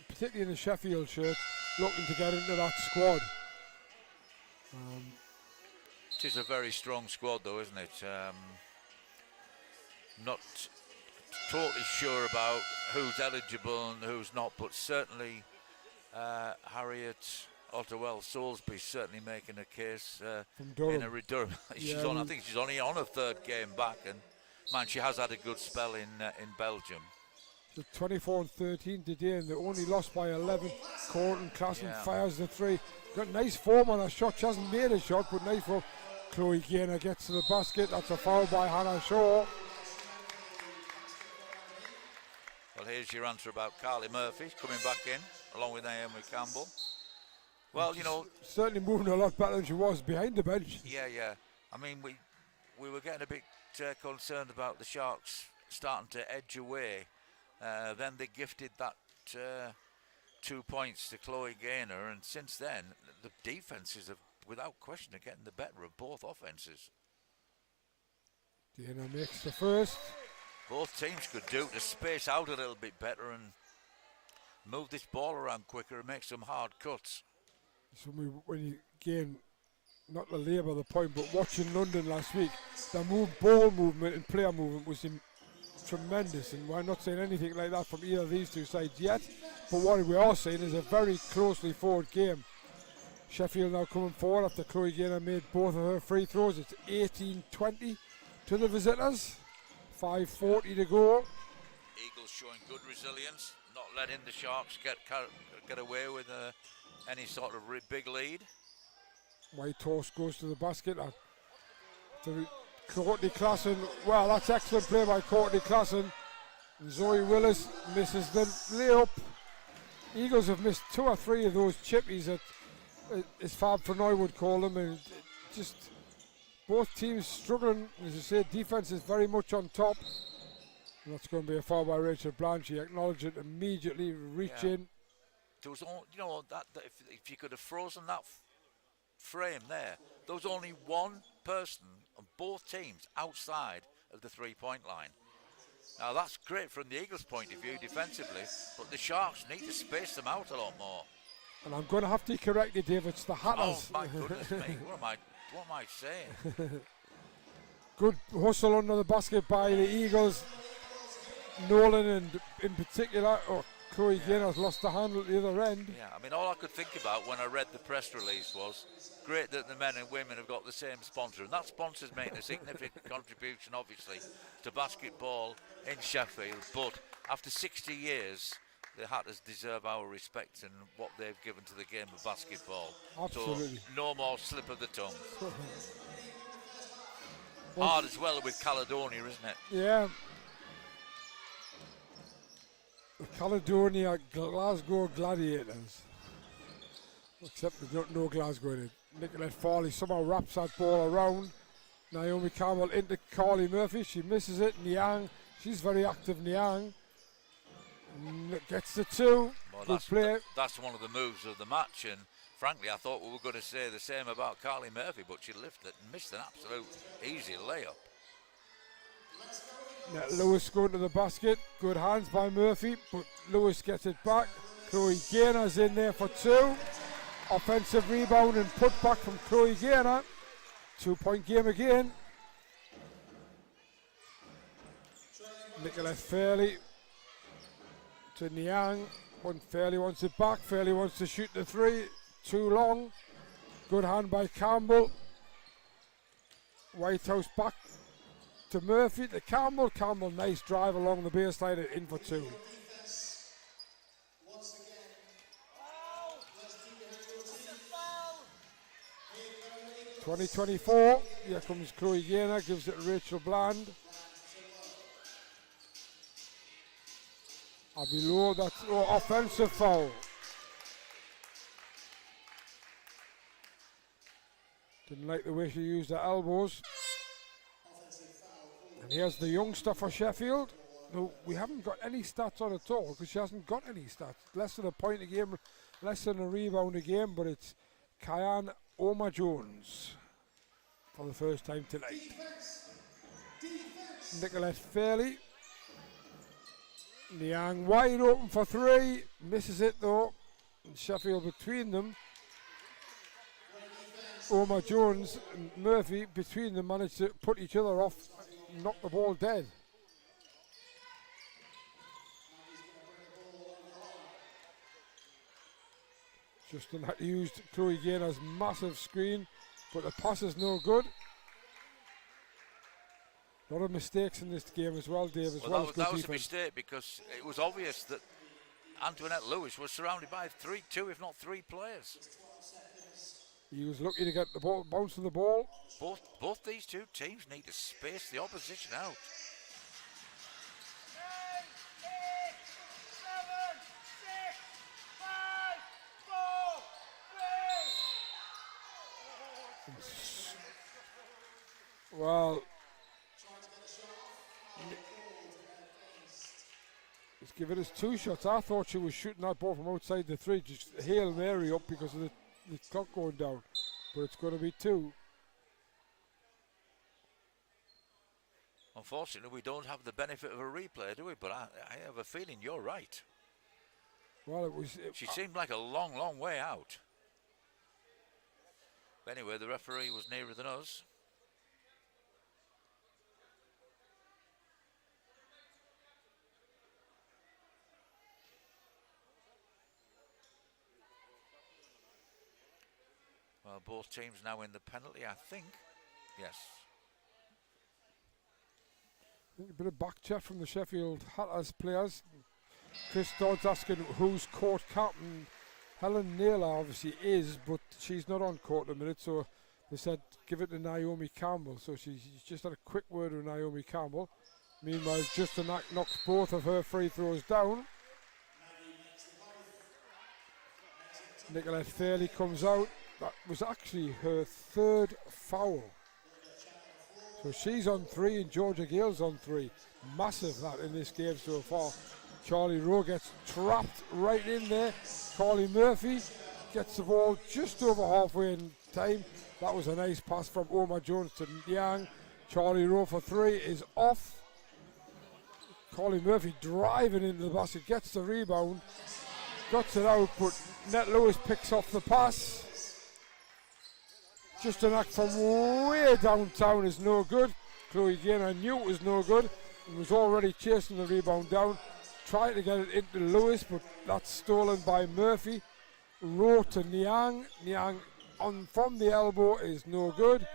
particularly in the Sheffield shirt, looking to get into that squad. It is a very strong squad, though, isn't it? Not totally sure about who's eligible and who's not, but certainly Harriet Ottewell-Soulsby certainly making a case from Durham. in a Durham. I think she's only on her 3rd game back, and man, she has had a good spell in Belgium. So 24-13 today, and they only lost by 11. Corton Klassen fires the 3. Got nice form on her shot. She hasn't made a shot, but nice form. Chloe Gaynor gets to the basket. That's a foul by Hannah Shaw. Well, here's your answer about Carly Murphy coming back in, along with Naomi Campbell. Well, you know, certainly moving a lot better than she was behind the bench. Yeah. I mean, we were getting a bit concerned about the Sharks starting to edge away. Then they gifted that 2 points to Chloe Gaynor, and since then the defenses have, without question, are getting the better of both offenses. Gaynor makes the first. Both teams could do to space out a little bit better and move this ball around quicker and make some hard cuts. So when you, again, not to labour the point, but watching London last week, the ball movement and player movement was tremendous, and we're not saying anything like that from either of these two sides yet, but what we are saying is a very closely forward game. Sheffield now coming forward after Chloe Gaynor made both of her free throws. It's 18-20 to the visitors. 5:40 to go. Eagles showing good resilience, not letting the Sharks get away with any sort of big lead. Whitehorse goes to the basket. To Courtney Klassen. Well, that's excellent play by Courtney Klassen. Zoe Willis misses the layup. Eagles have missed 2 or 3 of those chippies that, as Fab Fenoy would call them, and just both teams struggling. As I say, defense is very much on top. And that's going to be a foul by Rachel Blanche. She acknowledged it immediately, reach in. There was, that if you could have frozen that frame there, there was only one person on both teams outside of the 3-point line. Now that's great from the Eagles' point of view defensively, but the Sharks need to space them out a lot more. And I'm going to have to correct you, Dave. It's the Hatters. Oh my goodness me! What am I saying? Good hustle under the basket by the Eagles. Nolan and in particular, Chloe Gaynor lost the handle at the other end. Yeah, I mean, all I could think about when I read the press release was great that the men and women have got the same sponsor, and that sponsor's making a significant contribution, obviously, to basketball in Sheffield. But after 60 years, the Hatters deserve our respect and what they've given to the game of basketball. Absolutely. So no more slip of the tongue. Hard as well with Caledonia, isn't it? Yeah. The Caledonia Glasgow Gladiators. Except they don't know Glasgow in it. Nicolette Farley somehow wraps that ball around. Naomi Campbell into Carly Murphy. She misses it. Niang, she's very active, Niang. Gets the 2. Well, Good play. That's one of the moves of the match, and frankly, I thought we were going to say the same about Carly Murphy, but she lifted and missed an absolute easy layup. Lewis going to the basket. Good hands by Murphy, but Lewis gets it back. Chloe Gaynor's in there for 2. Offensive rebound and put back from Chloe Gaynor. 2-point game again. Nicolette Fairley to Niang. Fairley wants it back. Fairley wants to shoot the 3. Too long. Good hand by Campbell. Whitehouse back to Murphy to Campbell. Campbell, nice drive along the baseline and in for 2. 20-24. Here comes Chloe Gaynor, gives it to Rachel Bland. Below, that's offensive foul. Didn't like the way she used her elbows. And here's the youngster for Sheffield. No, we haven't got any stats on at all because she hasn't got any stats. Less than a point a game, less than a rebound a game, but it's Kyan Oma-Jones for the first time tonight. Nicolette Fairley. Niang wide open for 3. Misses it though. And Sheffield between them. Oma-Jones and Murphy between them managed to put each other off, knock the ball dead. Justin had used Chloe Gaynor's massive screen, but the pass is no good. A lot of mistakes in this game as well, Dave, as well as good that was defense. A mistake because it was obvious that Antoinette Lewis was surrounded by 2 if not 3 players. He was lucky to get the ball, bounce of the ball. Both these 2 teams need to space the opposition out. 8, 6, 5, 4, 3. Well, he's given us 2 shots. I thought she was shooting that ball from outside the 3, just Hail Mary up because of the clock going down, but it's going to be 2. Unfortunately, we don't have the benefit of a replay, do we? But I have a feeling you're right. Well, She seemed like a long, long way out. But anyway, the referee was nearer than us. Well, both teams now in the penalty, I think. Yes. A bit of back chat from the Sheffield Hatters players. Chris Dodd's asking who's court captain. Helen Naylor obviously is, but she's not on court at the minute, so they said give it to Naomi Campbell. So she's just had a quick word with Naomi Campbell. Meanwhile, Justin Ack knocks both of her free throws down. Nicolette Fairley comes out. That was actually her third foul. So she's on 3 and Georgia Gale's on 3. Massive that in this game so far. Charlie Rowe gets trapped right in there. Carly Murphy gets the ball just over halfway in time. That was a nice pass from Omar Jones to Yang. Charlie Rowe for 3 is off. Carly Murphy driving into the basket, gets the rebound, guts it out, but Net Lewis picks off the pass. Just an act from way downtown is no good. Chloe Gaynor knew it was no good and was already chasing the rebound down. Tried to get it into Lewis, but that's stolen by Murphy. Rowe to Niang. Niang on from the elbow is no good.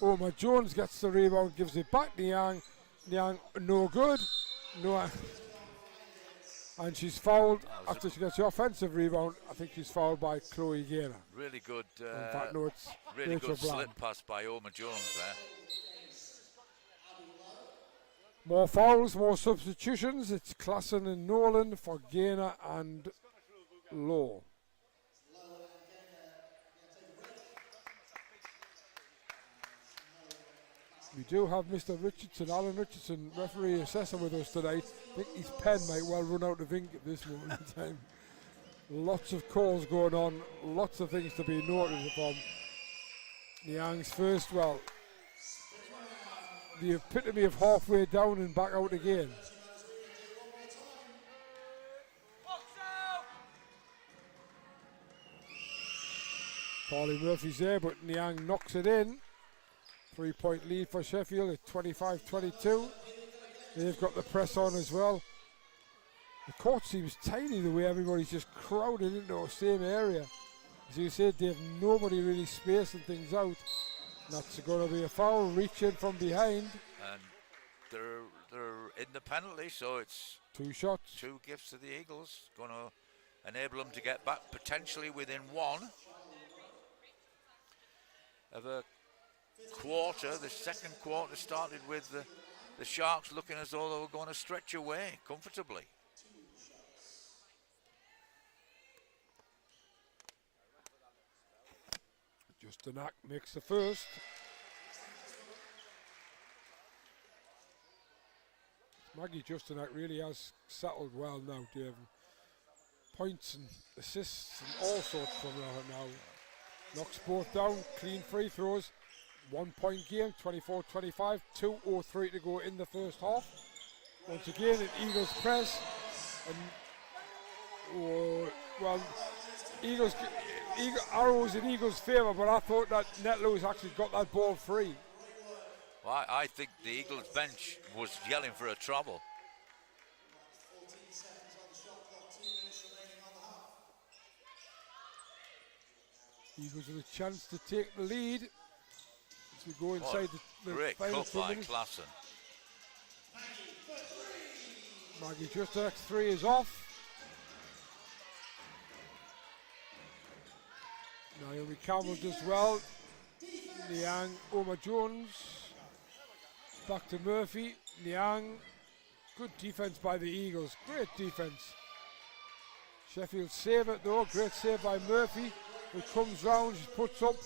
Omar Jones gets the rebound, gives it back to Niang. Niang no good. No, and she's fouled after she gets the offensive rebound. I think she's fouled by Chloe Gaynor. Really good. In fact, no, it's really Rachel good Bland. slip pass by Omar Jones there. More fouls, more substitutions. It's Klassen and Nolan for Gaynor and Lowe. We do have Mr. Richardson, Alan Richardson, referee assessor with us tonight. I think his pen might well run out of ink at this moment in time. Lots of calls going on, lots of things to be noted from. Niang's first, well, the epitome of halfway down and back out again. Carly Murphy's there, but Niang knocks it in. 3-point lead for Sheffield at 25-22. They've got the press on as well. The court seems tiny the way everybody's just crowded into the same area. As you said, Dave, nobody really spacing things out. That's going to be a foul, reach in from behind. And they're in the penalty, so it's 2 shots. 2 gifts to the Eagles. Going to enable them to get back potentially within 1 of a quarter. The second quarter started with the Sharks looking as though they were going to stretch away comfortably. Justin Ack makes the first. Maggie Justin Ack really has settled well now, Dave. Points and assists and all sorts from her now. Knocks both down, clean free throws. 1 point game, 24-25, 2:03 to go in the first half. Once again, an Eagles press. And, well, arrows in Eagles' favour, but I thought that Net Lewis actually got that ball free. Well, I think the Eagles bench was yelling for a trouble. 14 seconds on the shot clock, 2 minutes remaining on the half. Eagles with a chance to take the lead as we go inside the Great final cut 2 by minutes. Klassen. Maggie Justin Ack's 3 is off. Naomi Campbell does well. Niang, Omar Jones. Back to Murphy. Niang. Good defense by the Eagles. Great defense. Sheffield save it though. Great save by Murphy, who comes round. She puts up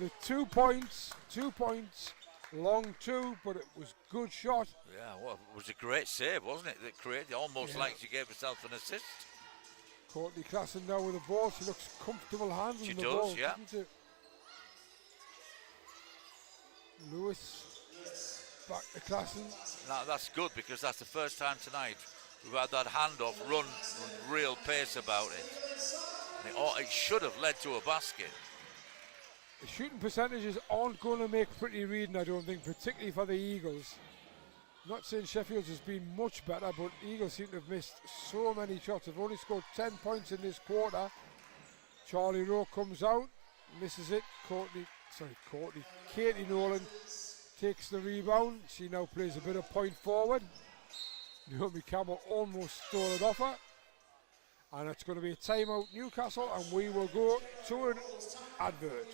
the 2 points. 2 points. Long 2, but it was good shot. Yeah, well, it was a great save, wasn't it? That created almost like she gave herself an assist. Courtney Klassen now with the ball. She looks comfortable handling She the does, ball. yeah. Doesn't it? Lewis back to Klassen. Now that's good because that's the first time tonight we've had that handoff run real pace about it. And it should have led to a basket. The shooting percentages aren't going to make pretty reading, I don't think, particularly for the Eagles. Not saying Sheffield's has been much better, but Eagles seem to have missed so many shots. They've only scored 10 points in this quarter. Charlie Rowe comes out, misses it. Katie Nolan takes the rebound. She now plays a bit of point forward. Naomi Campbell almost stole it off her. And it's going to be a timeout Newcastle, and we will go to an advert.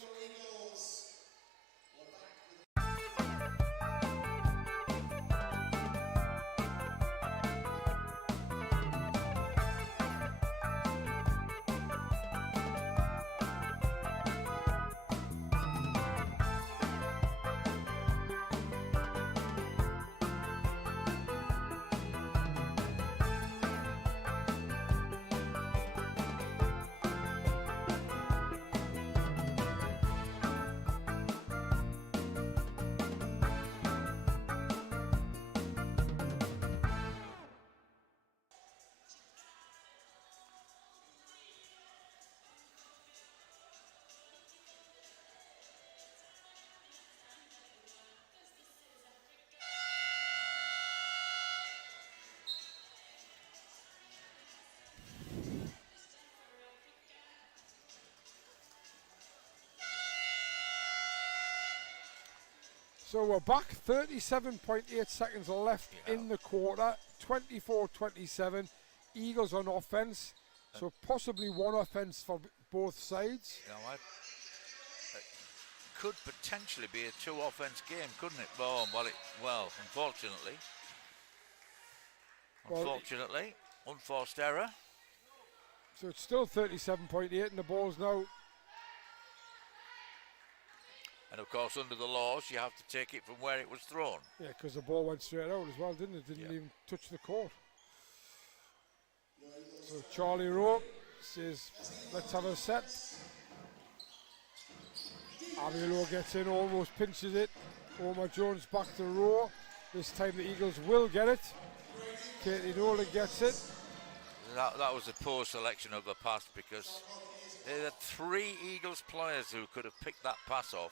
So we're back, 37.8 seconds left in the quarter, 24-27, Eagles on offence, so possibly one offence for both sides. It could potentially be a two-offence game, couldn't it? Unfortunately. Unforced error. So it's still 37.8 and the ball's now. And of course, under the laws, you have to take it from where it was thrown. Yeah, because the ball went straight out as well, didn't it? Didn't even touch the court. So Charlie Rowe says, let's have a set. Abielo gets in, almost pinches it. Omar Jones back to Rowe. This time the Eagles will get it. Katie Nolan gets it. That was a poor selection of a pass, because there are three Eagles players who could have picked that pass off.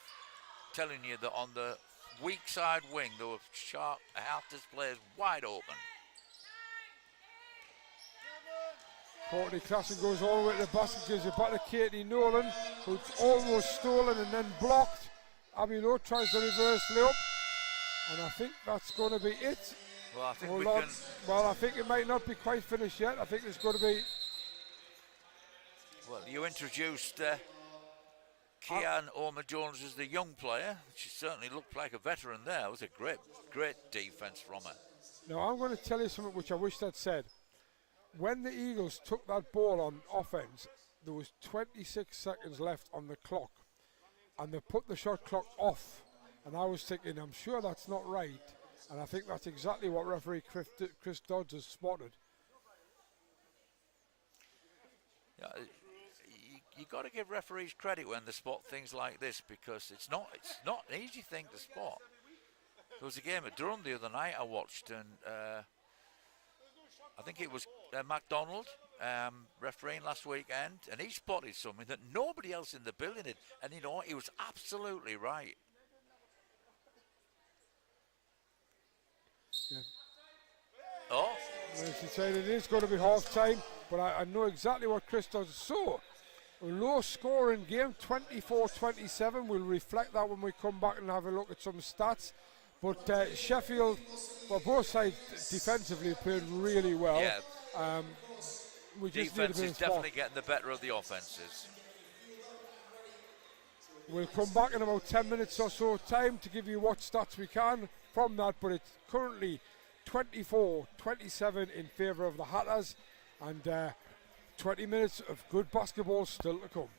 Telling you that on the weak side wing there were sharp Halfters players wide open. Courtney Klassen goes all the way to the basket, gives it back to Katie Nolan, who's almost stolen and then blocked. Abby Lowe tries the reverse layup, and I think that's going to be it. Well, I think I think it might not be quite finished yet. I think it's going to be. Well, you introduced Kian Omar Jones as the young player. She certainly looked like a veteran there. It was a great defense from her. Now, I'm going to tell you something which I wish I'd said. When the Eagles took that ball on offense, there was 26 seconds left on the clock, and they put the shot clock off. And I was thinking, I'm sure that's not right. And I think that's exactly what referee Chris Dodds has spotted. Yeah, you got to give referees credit when they spot things like this, because it's not an easy thing to spot. There was a game at Durham the other night I watched, and I think it was MacDonald refereeing last weekend, and he spotted something that nobody else in the building did, and you know what, he was absolutely right. Yeah. Oh, as you said, it is going to be half time, but I know exactly what Chris does. So a low scoring game, 24-27. We'll reflect that when we come back and have a look at some stats. But Sheffield, well, both sides defensively played really well. Yeah. We just defense is definitely getting the better of the offenses. We'll come back in about 10 minutes or so time to give you what stats we can from that, but it's currently 24-27 in favour of the Hatters, and 20 minutes of good basketball still to come.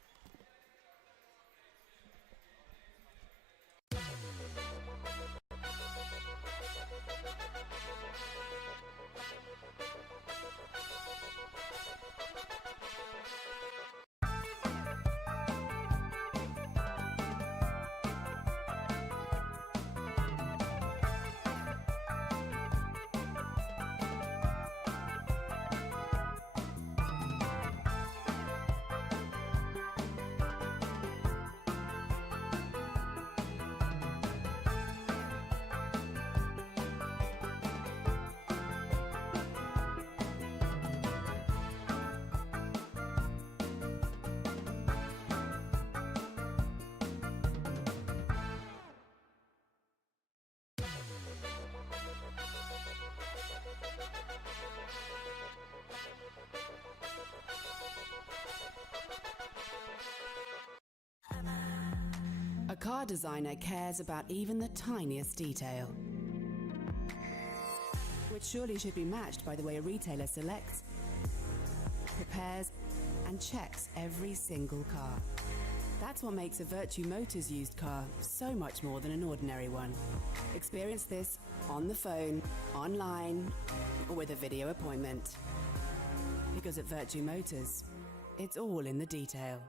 car designer cares about even the tiniest detail, which surely should be matched by the way a retailer selects, prepares, and checks every single car. That's what makes a Vertu Motors used car so much more than an ordinary one. Experience this on the phone, online, or with a video appointment. Because at Vertu Motors, it's all in the detail.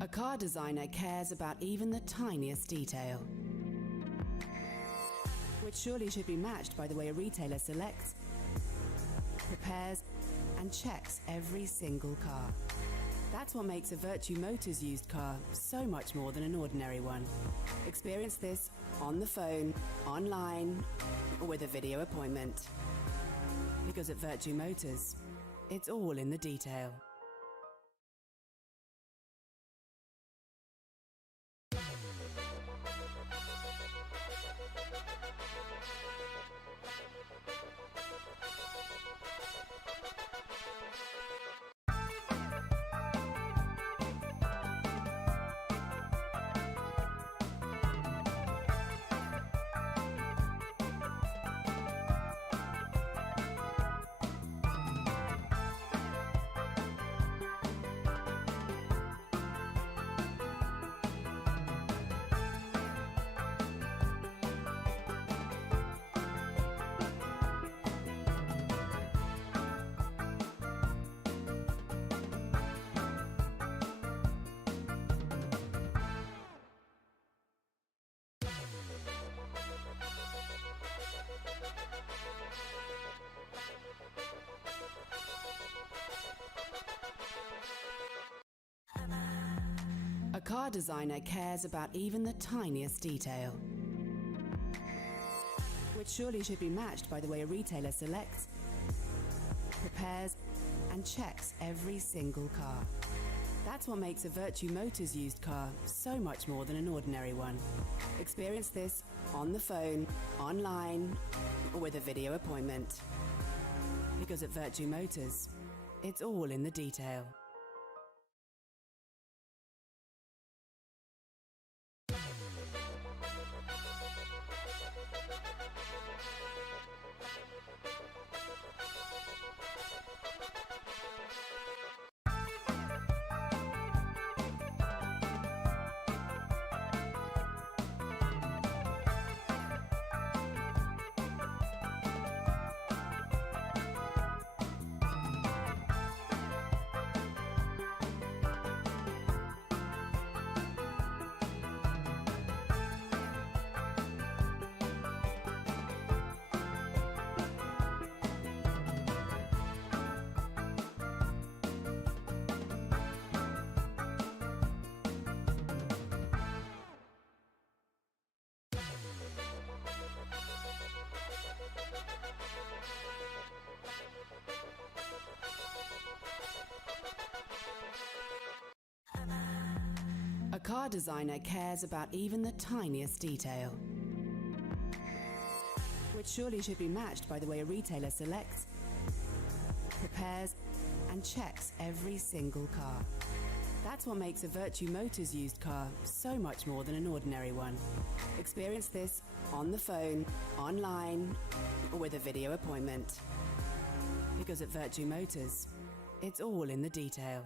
A car designer cares about even the tiniest detail, which surely should be matched by the way a retailer selects, prepares, and checks every single car. That's what makes a Vertu Motors used car so much more than an ordinary one. Experience this on the phone, online, or with a video appointment. Because at Vertu Motors, it's all in the detail. A car designer cares about even the tiniest detail, which surely should be matched by the way a retailer selects, prepares, and checks every single car. That's what makes a Vertu Motors used car so much more than an ordinary one. Experience this on the phone, online, or with a video appointment. Because at Vertu Motors, it's all in the detail. A car designer cares about even the tiniest detail, which surely should be matched by the way a retailer selects, prepares, and checks every single car. That's what makes a Vertu Motors used car so much more than an ordinary one. Experience this on the phone, online, or with a video appointment. Because at Vertu Motors, it's all in the detail.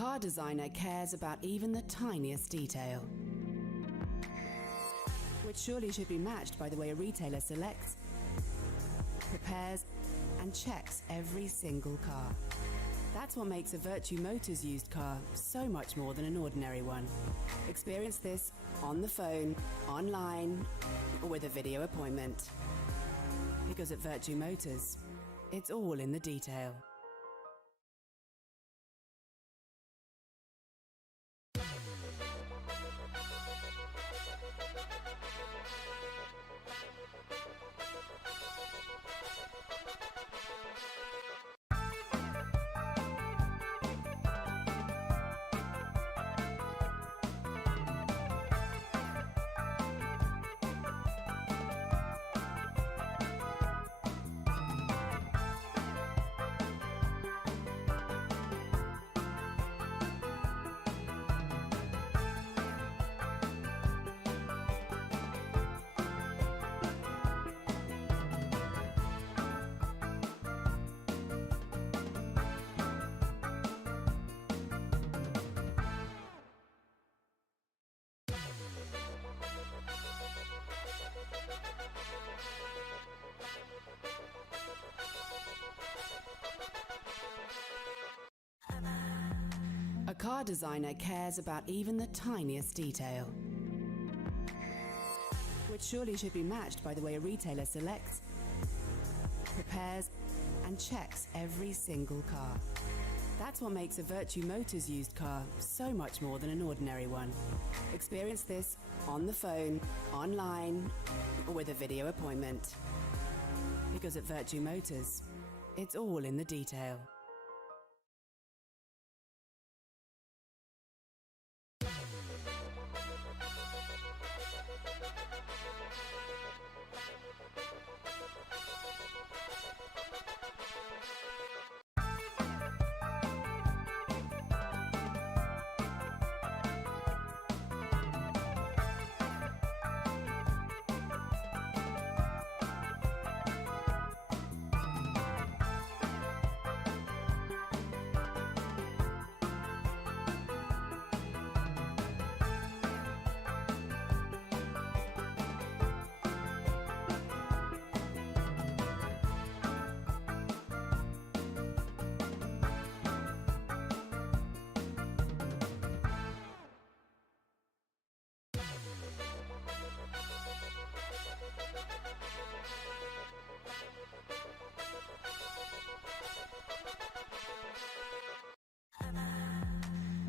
car designer cares about even the tiniest detail, which surely should be matched by the way a retailer selects, prepares, and checks every single car. That's what makes a Vertu Motors used car so much more than an ordinary one. Experience this on the phone, online, or with a video appointment. Because at Vertu Motors, it's all in the detail. A car designer cares about even the tiniest detail, which surely should be matched by the way a retailer selects, prepares, and checks every single car. That's what makes a Vertu Motors used car so much more than an ordinary one. Experience this on the phone, online, or with a video appointment. Because at Vertu Motors, it's all in the detail.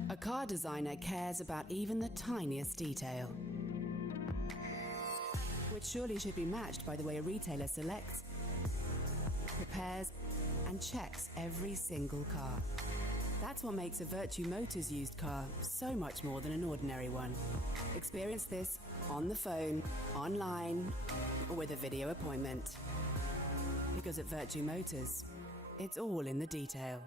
A car designer cares about even the tiniest detail, which surely should be matched by the way a retailer selects, prepares, and checks every single car. That's what makes a Vertu Motors used car so much more than an ordinary one. Experience this on the phone, online, or with a video appointment. Because at Vertu Motors, it's all in the detail.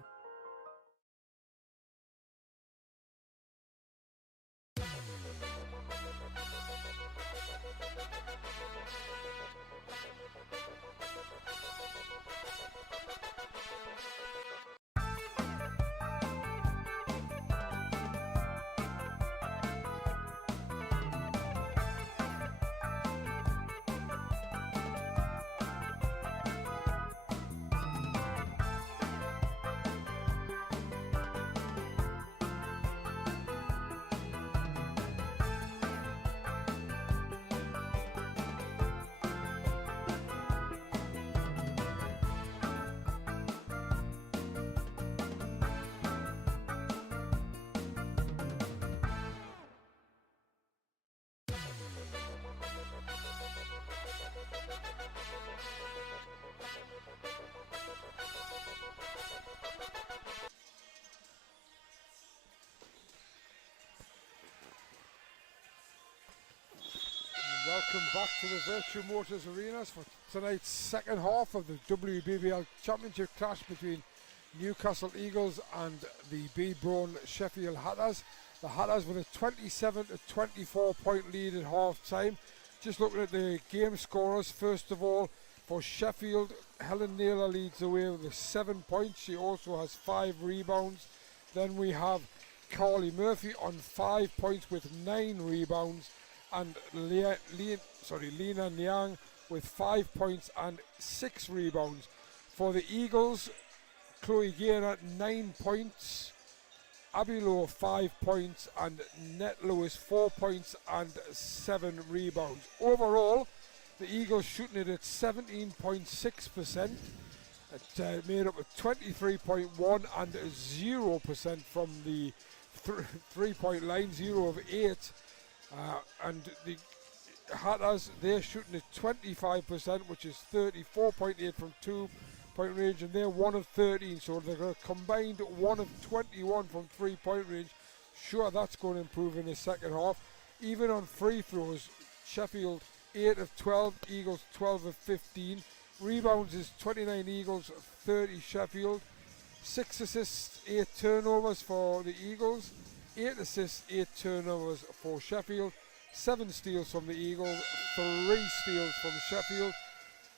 Welcome back to the Vertu Motors Arenas for tonight's second half of the WBBL Championship clash between Newcastle Eagles and the B-Brawn Sheffield Hatters. The Hatters with a 27 to 24 point lead at half time. Just looking at the game scorers, first of all for Sheffield, Helen Naylor leads the way with 7 points. She also has 5 rebounds. Then we have Carly Murphy on 5 points with 9 rebounds, and Lena Niang with 5 points and 6 rebounds. For the Eagles, Chloe Gaynor 9 points, Abby Lowe 5 points, and Net Lewis 4 points and 7 rebounds. Overall, the Eagles shooting it at 17.6%. It made up of 23.1 and 0% from the 3-point line, 0 of 8. And the Hatters, they're shooting at 25%, which is 34.8 from 2-point range, and they're 1 of 13, so they're a combined 1 of 21 from 3-point range. Sure, that's going to improve in the second half. Even on free throws, Sheffield 8 of 12, Eagles 12 of 15. Rebounds is 29 Eagles, 30 Sheffield. 6 assists, 8 turnovers for the Eagles. 8 assists, 8 turnovers for Sheffield. 7 steals from the Eagles, 3 steals from Sheffield.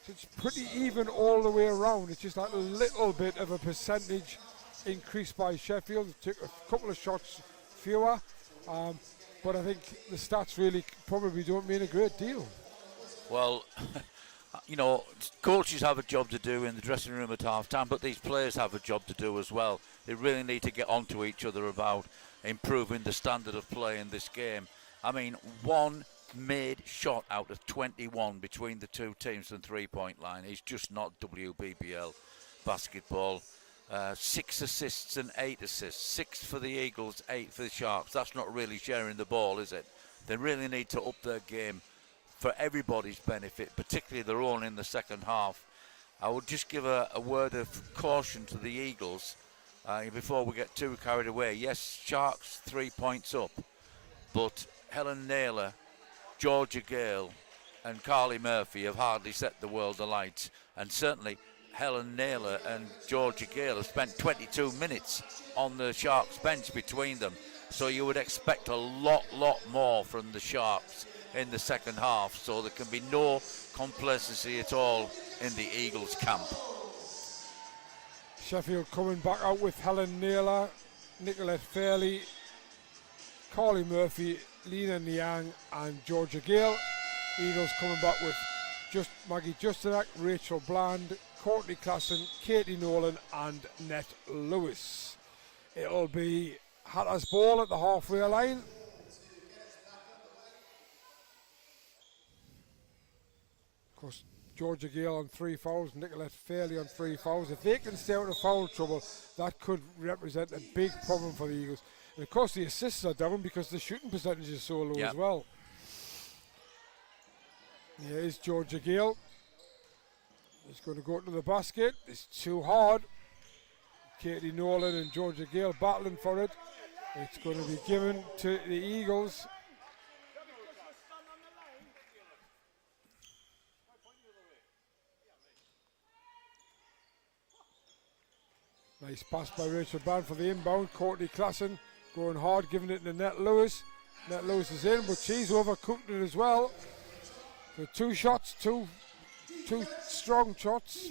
So it's pretty even all the way around. It's just that little bit of a percentage increase by Sheffield. It took a couple of shots fewer. But I think the stats really probably don't mean a great deal. Well, you know, coaches have a job to do in the dressing room at half-time, but these players have a job to do as well. They really need to get onto each other about improving the standard of play in this game. I mean, 1 made shot out of 21 between the two teams from three-point line is just not WBBL basketball. 6 assists and 8 assists. 6 for the Eagles, 8 for the Sharks. That's not really sharing the ball, is it? They really need to up their game for everybody's benefit, particularly their own in the second half. I would just give a word of caution to the Eagles before we get too carried away. Yes, Sharks 3 points up, but Helen Naylor, Georgia Gale and Carly Murphy have hardly set the world alight, and certainly Helen Naylor and Georgia Gale have spent 22 minutes on the Sharks bench between them, so you would expect a lot more from the Sharks in the second half, so there can be no complacency at all in the Eagles camp. Sheffield coming back out with Helen Naylor, Nicolette Fairley, Carly Murphy, Lena Niang and Georgia Gale. Eagles coming back with just Maggie Justinak, Rachel Bland, Courtney Klassen, Katie Nolan and Net Lewis. It'll be Hatters ball at the halfway line. Of course, Georgia Gale on 3 fouls, Nicolette Fairley on 3 fouls. If they can stay out of foul trouble, that could represent a big problem for the Eagles. And of course the assists are down because the shooting percentage is so low as well. Here's Georgia Gale. He's going to go to the basket. It's too hard. Katie Nolan and Georgia Gale battling for it. It's going to be given to the Eagles. Nice pass by Rachel Band for the inbound. Courtney Klassen going hard, giving it to Net Lewis. Net Lewis is in, but she's overcooked it as well. So 2 shots, two strong shots.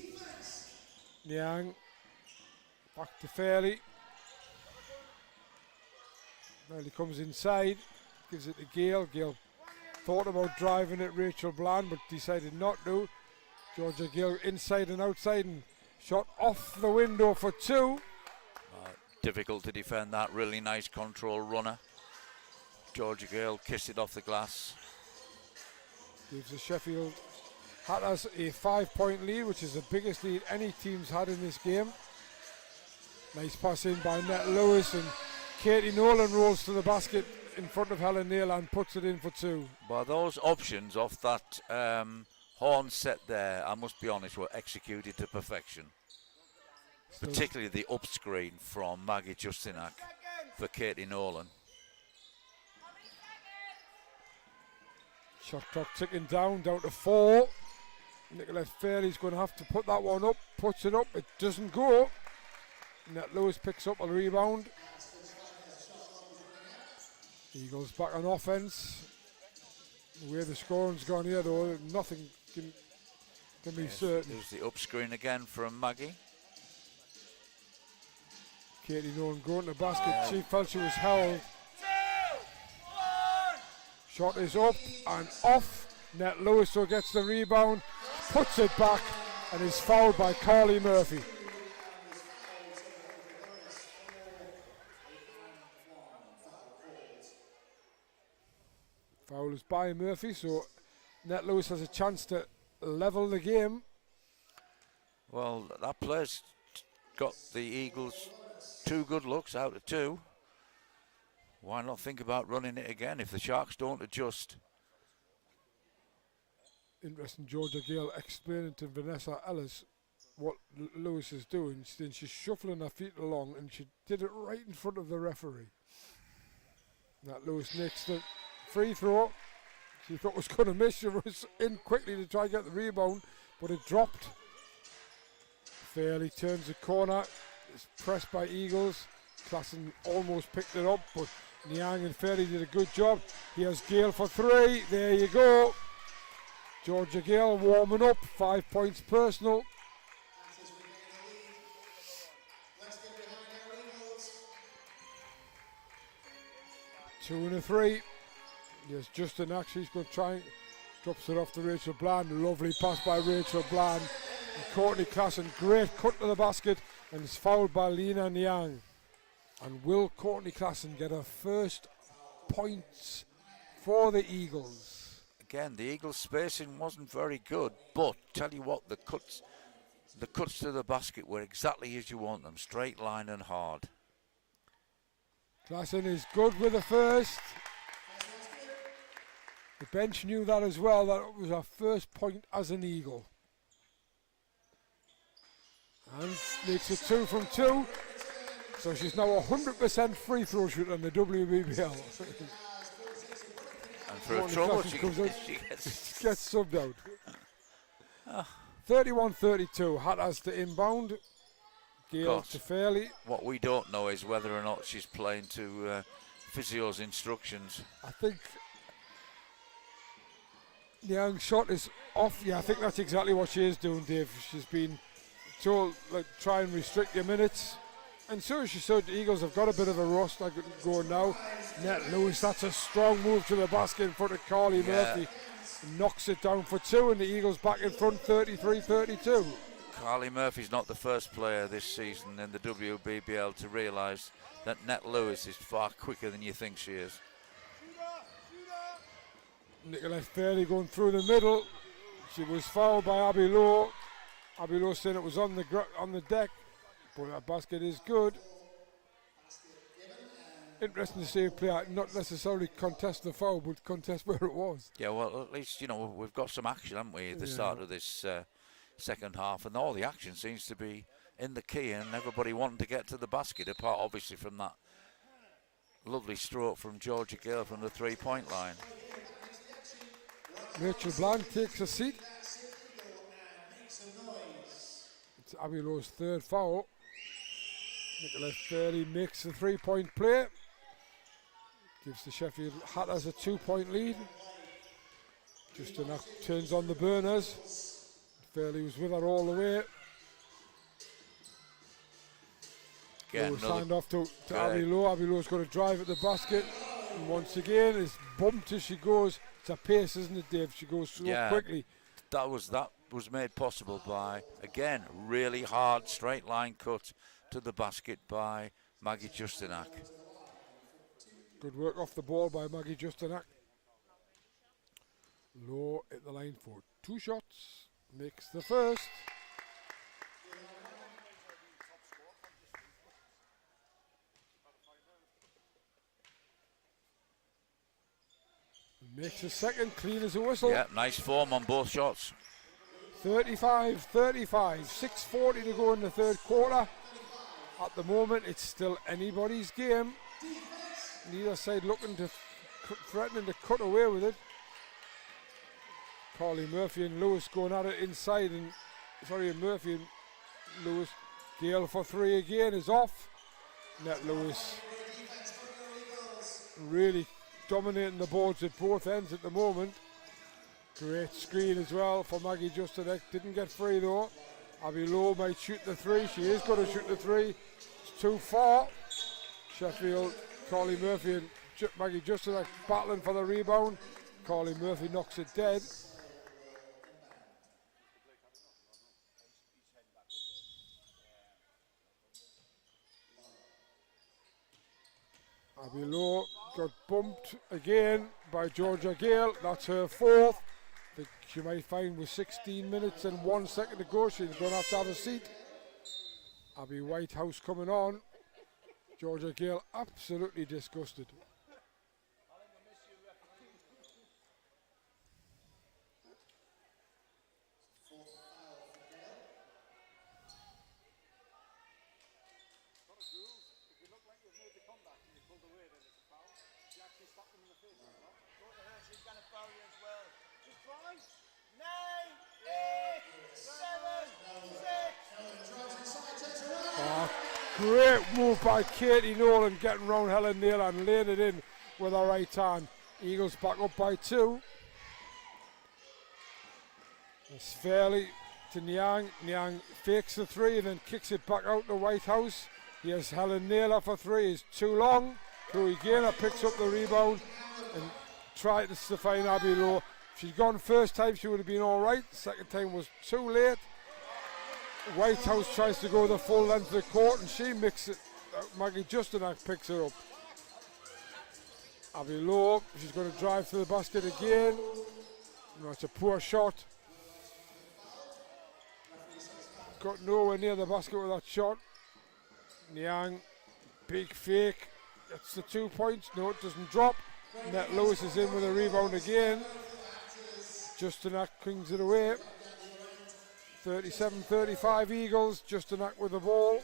Niang back to Fairley. Fairley comes inside, gives it to Gale. Gale thought about driving it Rachel Bland, but decided not to. Georgia Gale inside and outside, and shot off the window for 2. Difficult to defend that. Really nice control runner. Georgia Gale kissed it off the glass. Gives the Sheffield Hatters a 5-point lead, which is the biggest lead any team's had in this game. Nice pass in by Net Lewis, and Katie Nolan rolls to the basket in front of Helen Naylor and puts it in for 2. Well, those options off that horn set there, I must be honest, were executed to perfection. Particularly the up screen from Maggie Justinak for Katie Nolan. Shot clock ticking down to 4. Nicolette Fairley's going to have to put that one up. Puts it up. It doesn't go. Net Lewis picks up a rebound. Eagles back on offense. The way the scoring's gone here, though, nothing can be certain. There's the up screen again from Maggie. Katie Nolan going to the basket. She felt she was held. Shot is up and off. Net Lewis so gets the rebound, puts it back, and is fouled by Carly Murphy. Foul is by Murphy, so Net Lewis has a chance to level the game. Well, that player's got the Eagles 2 good looks out of 2. Why not think about running it again if the Sharks don't adjust? Interesting, Georgia Gale explaining to Vanessa Ellis what Lewis is doing. Then she's shuffling her feet along, and she did it right in front of the referee. That Lewis makes the free throw. She thought was going to miss. She was in quickly to try and get the rebound, but it dropped. Fairly turns the corner. It's pressed by Eagles. Klassen almost picked it up, but Niang and Fairley did a good job. Here's Gale for 3. There you go. Georgia Gale warming up. 5 points personal. Two and a 3. Yes, Justin actually going to try and drops it off to Rachel Bland. Lovely pass by Rachel Bland. And Courtney Klassen, great cut to the basket, and is fouled by Lena Niang. And will Courtney Klassen get her first points for the Eagles? Again, the Eagles' spacing wasn't very good, but tell you what, the cuts to the basket were exactly as you want them, straight line and hard. Klassen is good with the first. The bench knew that as well, that it was her first point as an Eagle. And makes it 2 from 2. So she's now 100% free throw shooter in the WBBL. And for a trouble, she gets subbed out. 31-32, Hatters to inbound. Gale to Fairley. What we don't know is whether or not she's playing to Physio's instructions. I think Niang's shot is off. Yeah, I think that's exactly what she is doing, Dave. She's been told, like, try and restrict your minutes. And so she said the Eagles have got a bit of a rust like going now. Net Lewis, that's a strong move to the basket in front of Carly Murphy. Knocks it down for 2, and the Eagles back in front 33-32. Carly Murphy's not the first player this season in the WBBL to realise that Net Lewis is far quicker than you think she is. Nicolette Fairley going through the middle. She was fouled by Abby Lowe. Abby Lowe saying it was on the deck, but that basket is good. Interesting to see a player not necessarily contest the foul, but contest where it was. Yeah, well, at least, you know, we've got some action, haven't we, at the start of this second half, and all the action seems to be in the key, and everybody wanting to get to the basket, apart obviously from that lovely stroke from Georgia Gale from the 3-point line. Rachel Bland takes a seat. It's Abby Lowe's 3rd foul. Nicolette Fairley makes the 3-point play. Gives the Sheffield Hatters a 2-point lead. Just enough turns on the burners. Fairley was with her all the way. Lowe signed off to Abby Lowe. Abby Lowe's going to drive at the basket. And once again, it's bumped as she goes. It's a pace, isn't it, Dave? She goes so quickly. That was made possible by, again, really hard straight line cut to the basket by Maggie Justinak. Good work off the ball by Maggie Justinak. Lowe at the line for 2 shots. Makes the first. Makes a second, clean as a whistle. Yeah, nice form on both shots. 35-35, 6:40 to go in the 3rd quarter. At the moment, it's still anybody's game. Neither side looking to, threatening to cut away with it. Carly Murphy and Lewis going at it inside, and Murphy and Lewis. Gale for 3 again is off. Net Lewis really dominating the boards at both ends at the moment. Great screen as well for Maggie Justinek. Didn't get free though. Abby Lowe might shoot the 3. She is going to shoot the 3. It's too far. Sheffield, Carly Murphy and Maggie Justin are battling for the rebound. Carly Murphy knocks it dead. Abby Lowe got bumped again by Georgia Gale. That's her fourth. I think she might find with 16 minutes and 1 second to go, she's going to have a seat. Abby Whitehouse coming on. Georgia Gale absolutely disgusted. Great move by Katie Nolan, getting round Helen Naylor and laying it in with her right hand. Eagles back up by 2. It's Fairley to Nyang. Nyang fakes the 3 and then kicks it back out to Whitehouse. Here's Helen Naylor for 3. It's too long. Chloe Gaynor picks up the rebound and tried to find Abby Lowe. If she'd gone first time, she would have been all right. Second time was too late. Whitehouse tries to go the full length of the court and she mixes it. Maggie Justinak picks her up. Abby Lowe, she's going to drive to the basket again. No, it's a poor shot. Got nowhere near the basket with that shot. Niang, big fake. Gets the 2 points. No, it doesn't drop. Net Lewis is in with a rebound again. Justinak clings it away. 37-35 Eagles. Justinak with the ball.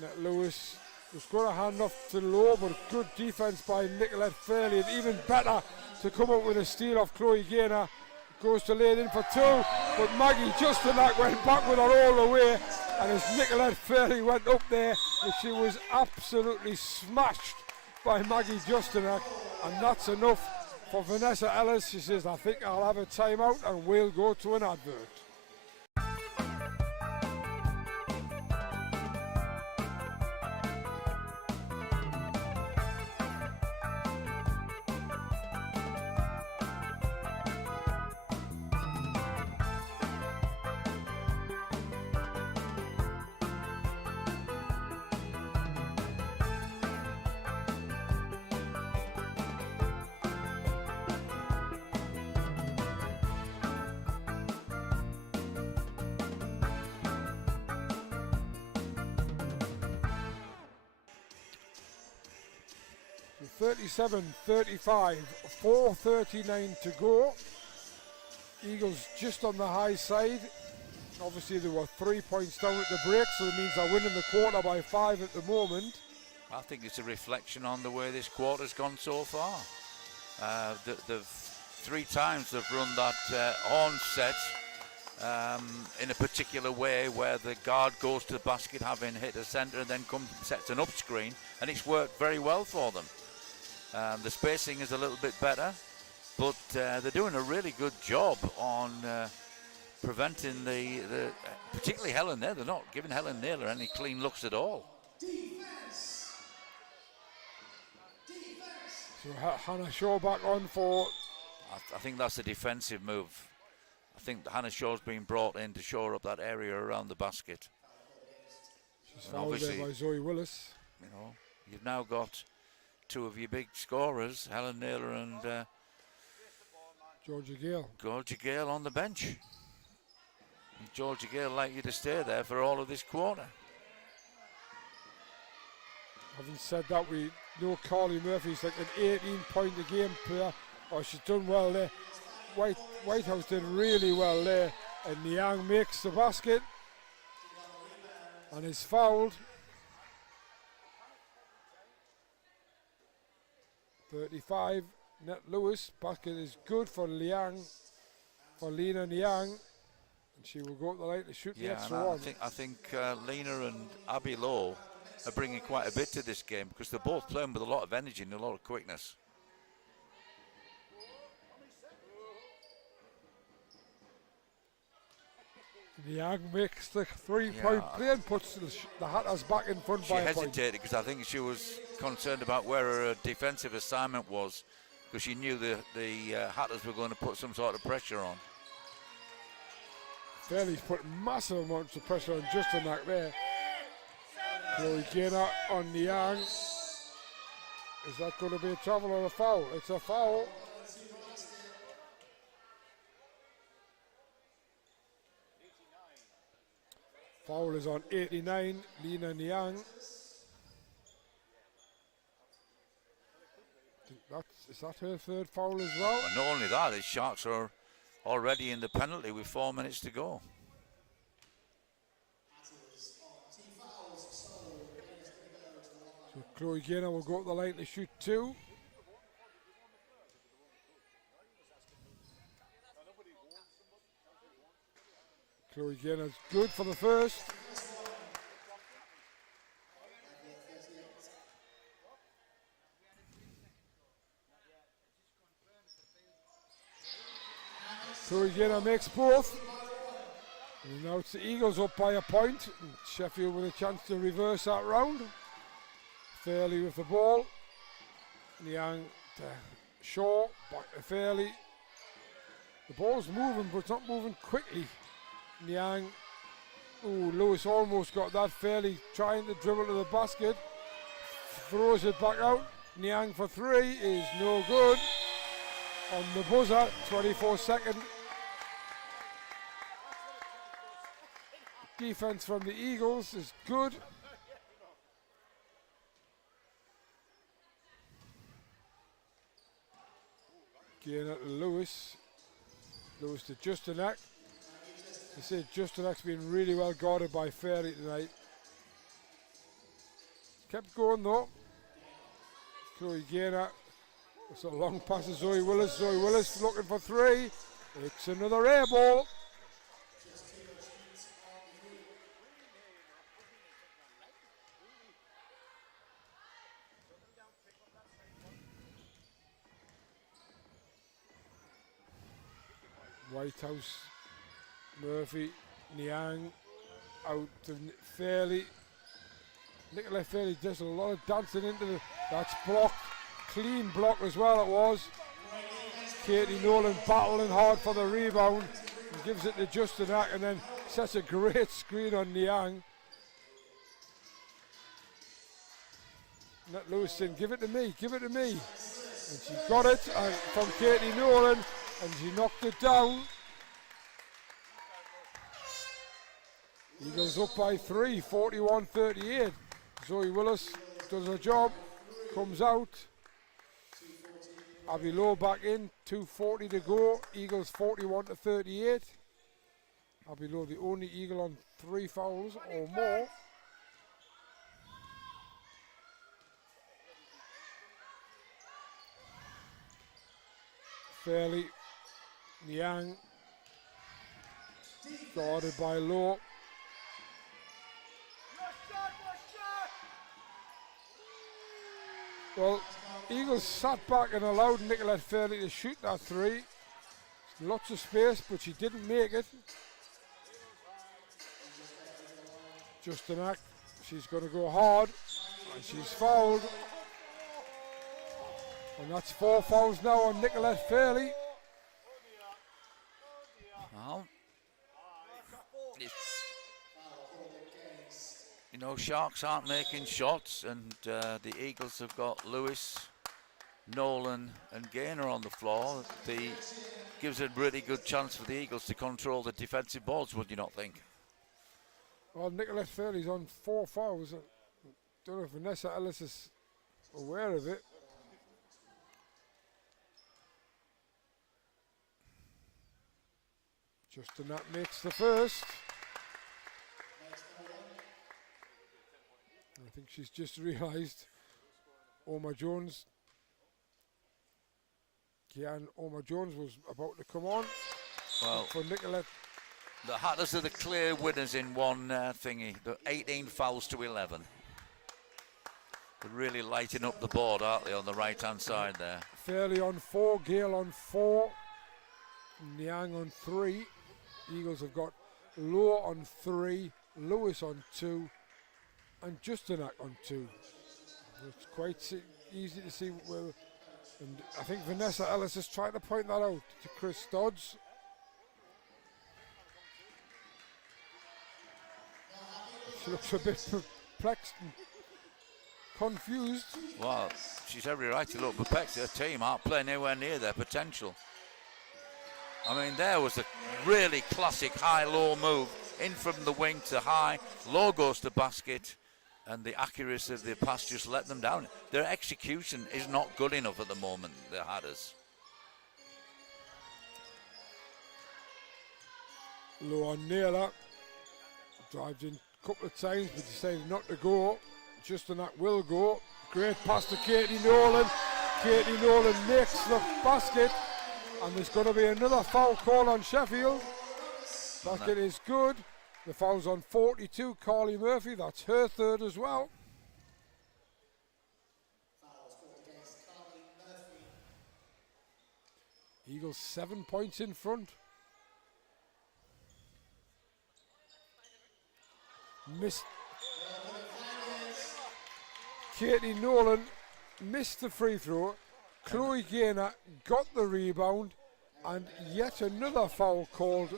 Net Lewis was going to hand off to Lowe, but good defense by Nicolette Fairley, and even better to come up with a steal off Chloe Gaynor. Goes to lay it in for 2, but Maggie Justinak went back with her all the way, and as Nicolette Fairley went up there, she was absolutely smashed by Maggie Justinak, and that's enough for Vanessa Ellis. She says, I think I'll have a timeout and we'll go to an advert. So 37-35, 4:39 to go. Eagles just on the high side. Obviously they were 3 points down at the break, so it means they're winning the quarter by 5 at the moment. I think it's a reflection on the way this quarter's gone so far. The 3 times they've run that horn set in a particular way where the guard goes to the basket having hit a centre and then sets an up screen, and it's worked very well for them. The spacing is a little bit better, but they're doing a really good job on preventing particularly Helen there. They're not giving Helen Naylor any clean looks at all. So Hannah Shaw back on for... I think that's a defensive move. I think Hannah Shaw's been brought in to shore up that area around the basket. She's fouled there by Zoe Willis. You know, you've now got 2 of your big scorers, Helen Naylor and Georgia Gale. Georgia Gale on the bench. And Georgia Gale likely to stay there for all of this quarter. Having said that, we know Carly Murphy's like an 18-point-a-game player. Oh, she's done well there. Whitehouse did really well there. And Niang makes the basket. And is fouled. 35, Net Lewis. Basket is good for Lena Niang. And she will go up the line to shoot the extra one. I think Lena and Abby Lowe are bringing quite a bit to this game because they're both playing with a lot of energy and a lot of quickness. Young makes the 3-point play and puts the Hatters back in front by a point. She hesitated because I think she was concerned about where her defensive assignment was, because she knew the Hatters were going to put some sort of pressure on. Fairley's put massive amounts of pressure on just a knock there. Chloe Gaynor on Niang. Is that going to be a travel or a foul? It's a foul. Foul is on 89, Lena Niang. Is that her third foul as well? And not only that, the Sharks are already in the penalty with 4 minutes to go. So Chloe Gaynor will go up the line to shoot 2. Chloe Gaynor's good for the first. Chloe Gaynor makes both. And now it's the Eagles up by a point. And Sheffield with a chance to reverse that round. Fairley with the ball. Niang to Shaw, back to Fairley. The ball's moving, but it's not moving quickly. Niang, Lewis almost got that. Fairley trying to dribble to the basket, throws it back out. Niang for 3 is no good. On the buzzer, 24-second. Defense from the Eagles is good. Gaynor to Lewis. Lewis to Justanak. I said Justinak's been really well guarded by Fairley tonight. Kept going though. Chloe Gaynor. It's a long pass to Zoe Willis. Zoe Willis looking for 3. It's another air ball. Whitehouse, Murphy, Niang, out to Fairley. Nicola Fairley does a lot of dancing into the, that's blocked, clean block as well it was. Katie Nolan battling hard for the rebound, and gives it to Justanak and then sets a great screen on Niang. Nat Lewis saying, give it to me, give it to me. And she got it from Katie Nolan, and she knocked it down. Eagles up by 3, 41-38. Zoe Willis does her job, comes out. Abby Lowe back in, 2:40 to go. Eagles 41-38. Abby Lowe the only Eagle on 3 fouls or more. Fairley, Niang, guarded by Lowe. Well, Eagles sat back and allowed Nicolette Fairley to shoot that 3. Lots of space, but she didn't make it. Justanak, she's going to go hard, and she's fouled. And that's 4 fouls now on Nicolette Fairley. Well, you know, Sharks aren't making shots, and the Eagles have got Lewis, Nolan and Gaynor on the floor. Gives a really good chance for the Eagles to control the defensive boards, would you not think? Well, Nicolette Fairley's on 4 fouls. I don't know if Vanessa Ellis is aware of it. Justanak makes the first. I think she's just realised Omar Jones, Kian Omar Jones was about to come on. Well, for Nicolette. The Hatters are the clear winners in one thingy. The 18 fouls to 11. They're really lighting up the board, aren't they, on the right-hand side there? Fairley on 4, Gale on 4, Niang on 3. Eagles have got Low on 3, Lewis on 2, and Justanak on 2. It's quite easy to see where, and I think Vanessa Ellis is trying to point that out to Chris Stodds. She looks a bit perplexed and confused. Well, she's every right to look perplexed. Her team aren't playing anywhere near their potential. I mean, there was a really classic high-low move, in from the wing to high, low goes to basket, and the accuracy of the pass just let them down. Their execution is not good enough at the moment, the Hatters. Low on Naylor, drives in a couple of times but decided not to go. Justanak will go. Great pass to Katie Nolan. Katie Nolan makes the basket, and there's going to be another foul call on Sheffield. Basket is good. The foul's on 42, Carly Murphy. That's her third as well. Eagles 7 points in front. Missed. Katie Nolan missed the free throw. Chloe Gaynor got the rebound, and yet another foul called.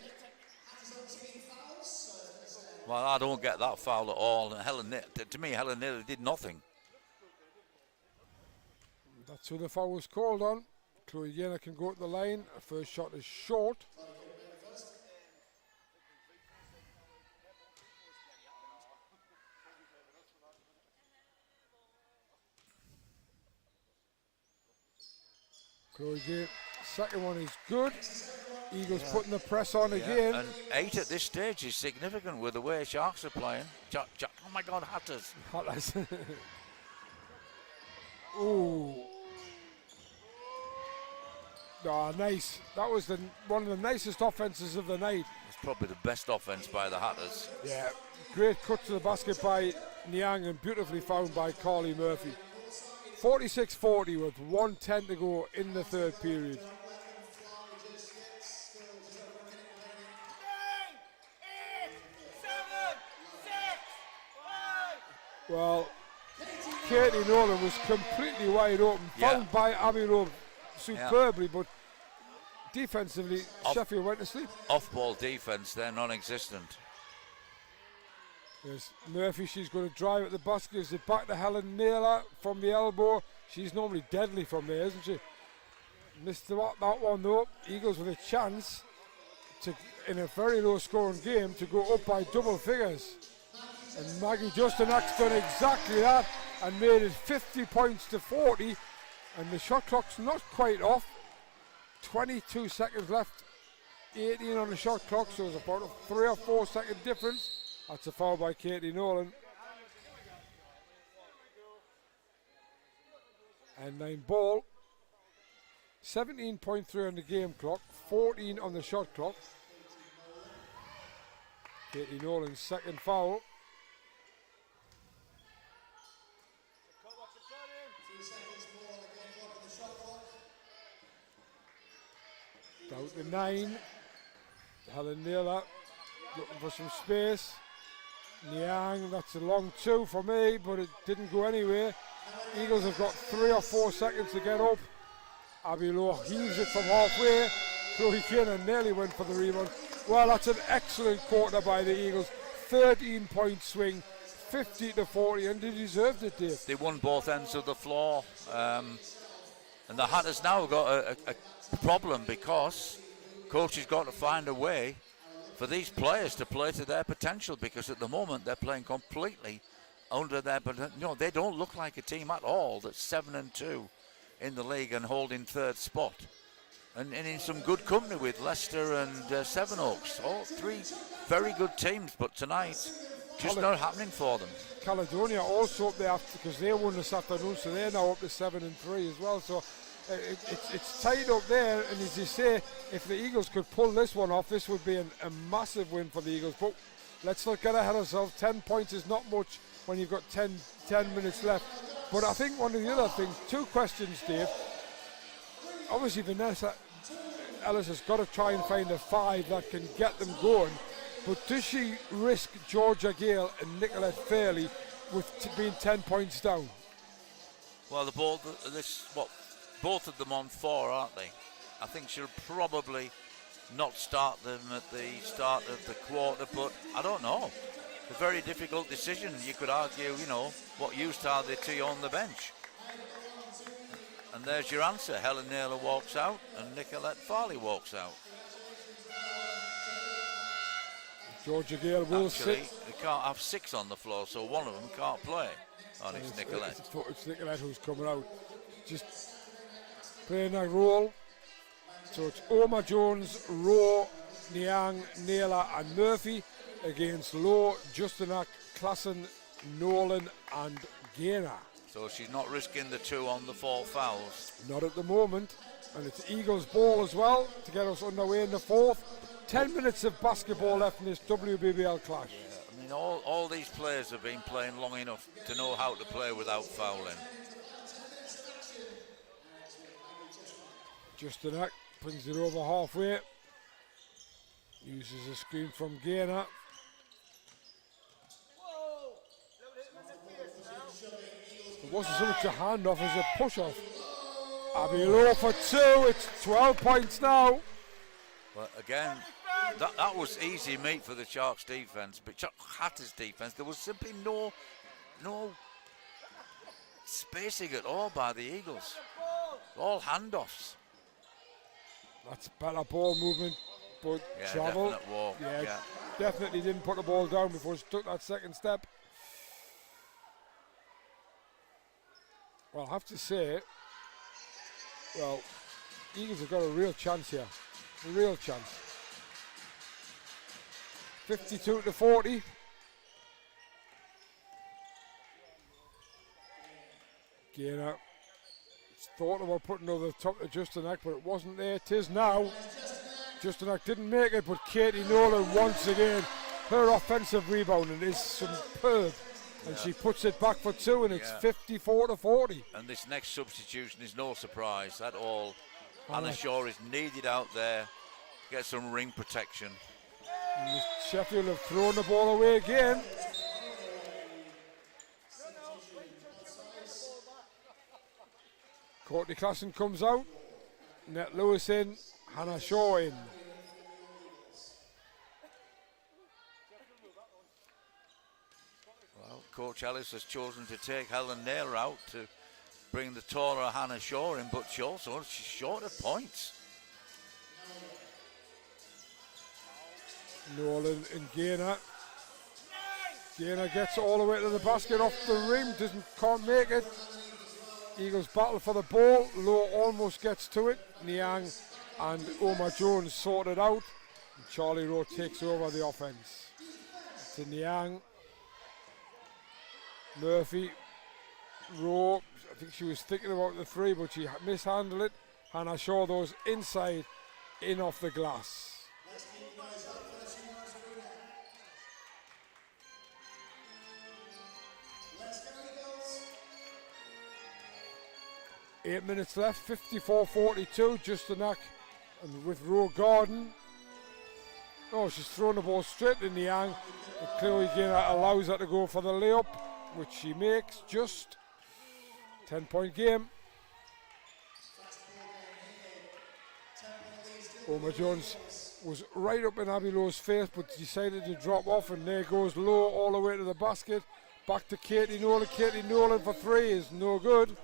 Well, I don't get that foul at all. To me, Helen Naylor did nothing. That's who the foul was called on. Chloe Gaynor can go to the line. Her first shot is short. Chloe Gaynor, second one is good. Eagles putting the press on again. And 8 at this stage is significant with the way Sharks are playing. Oh my God, Hatters. Hatters. Ooh. Oh, nice. That was one of the nicest offenses of the night. It's probably the best offense by the Hatters. Yeah, great cut to the basket by Niang and beautifully found by Carly Murphy. 46-40 with 1:10 to go in the third period. Well, Katie Nolan was completely wide open, found by Abby Rowe superbly, but defensively, Sheffield went to sleep. Off-ball defense, they're non-existent. Yes, Murphy, she's going to drive at the basket, gives it back to Helen Naylor from the elbow. She's normally deadly from there, isn't she? Missed that one though. Eagles with a chance to, in a very low scoring game, to go up by double figures. And Maggie Justinak's done exactly that and made it 50 points to 40. And the shot clock's not quite off. 22 seconds left. 18 on the shot clock, so it's about a 3 or 4 second difference. That's a foul by Katie Nolan. And 9 ball. 17.3 on the game clock. 14 on the shot clock. Katie Nolan's second foul. Down to 9. Helen Naylor looking for some space. Niang, that's a long 2 for me, but it didn't go anywhere. Eagles have got 3 or 4 seconds to get up. Abby Lowe heaves it from halfway. Chloe Gaynor nearly went for the rebound. Well, that's an excellent quarter by the Eagles. 13-point swing, 50-40, and they deserved it, Dave. They won both ends of the floor. And the Hatters now have got a problem because coach has got to find a way for these players to play to their potential, because at the moment they're playing completely under their potential. You know, they don't look like a team at all that's 7-2 in the league and holding third spot. And in some good company with Leicester and Sevenoaks. All 3 very good teams, but tonight just not happening for them. Caledonia also up there because they won this afternoon, so they're now up to 7-3 as well. So it's tight up there, and as you say, if the Eagles could pull this one off, this would be a massive win for the Eagles. But let's not get ahead of ourselves. 10 points is not much when you've got 10 minutes left. But I think one of the other things, 2 questions, Dave. Obviously, Vanessa Ellis has got to try and find a 5 that can get them going. But does she risk Georgia Gale and Nicolette Fairley with being 10 points down? Well, both of them on 4, aren't they? I think she'll probably not start them at the start of the quarter, but I don't know. It's a very difficult decision. You could argue, what use are they to you on the bench? And there's your answer. Helen Naylor walks out and Nicolette Farley walks out. Georgia Gale will Actually, sit. they can't have 6 on the floor, so one of them can't play. And it's Nicolette. It's Nicolette who's coming out. Just playing that role. So it's Oma Jones, Rowe, Niang, Naylor and Murphy against Lowe, Justinak, Klassen, Nolan and Gaynor. So she's not risking the 2 on the 4 fouls. Not at the moment. And it's Eagles ball as well to get us underway in the 4th. 10 minutes of basketball left in this WBBL clash. Yeah, I mean, all these players have been playing long enough to know how to play without fouling. Justinak brings it over halfway. Uses a screen from Gaynor. It wasn't so much a handoff as a push-off. Abby Lowe for 2. It's 12 points now. But again, that was easy meat for the Sharks defence, but Hatter's defence, there was simply no spacing at all by the Eagles. All handoffs. That's better ball movement, but travel. Definite walk. Yeah, definitely didn't put the ball down before she took that second step. Well, I have to say, Eagles have got a real chance here. A real chance. 52-40. Gaynor thought about putting over the top of Justinak, but it wasn't there. It is now. Justinak didn't make it, but Katie Nolan once again, her offensive rebounding is superb. And she puts it back for 2, and it's 54-40. And this next substitution is no surprise at all. Hannah Shaw is needed out there. Get some ring protection. And Sheffield have thrown the ball away again. Courtney Klassen comes out. Net Lewis in. Hannah Shaw in. Well, Coach Ellis has chosen to take Helen Naylor out to bring the taller Hannah Shaw in, but she's short of points. Nolan and Gaynor. Gaynor gets all the way to the basket, off the rim, can't make it. Eagles battle for the ball. Lowe almost gets to it. Niang and Oma Jones sort it out. And Charlie Rowe takes over the offense. To Niang. Murphy. Rowe. I think she was thinking about the 3, but she mishandled it. Hannah Shaw, those inside, in off the glass. Eight minutes left, 54-42, Justinak, and with Rowe Garden. Oh, she's thrown the ball straight in the Yang. And Chloe Gaynor allows her to go for the layup, which she makes. Just 10-point game. Oma Jones was right up in Abby Lowe's face, but decided to drop off, and there goes Lowe all the way to the basket. Back to Katie Nolan. Katie Nolan for 3 is no good.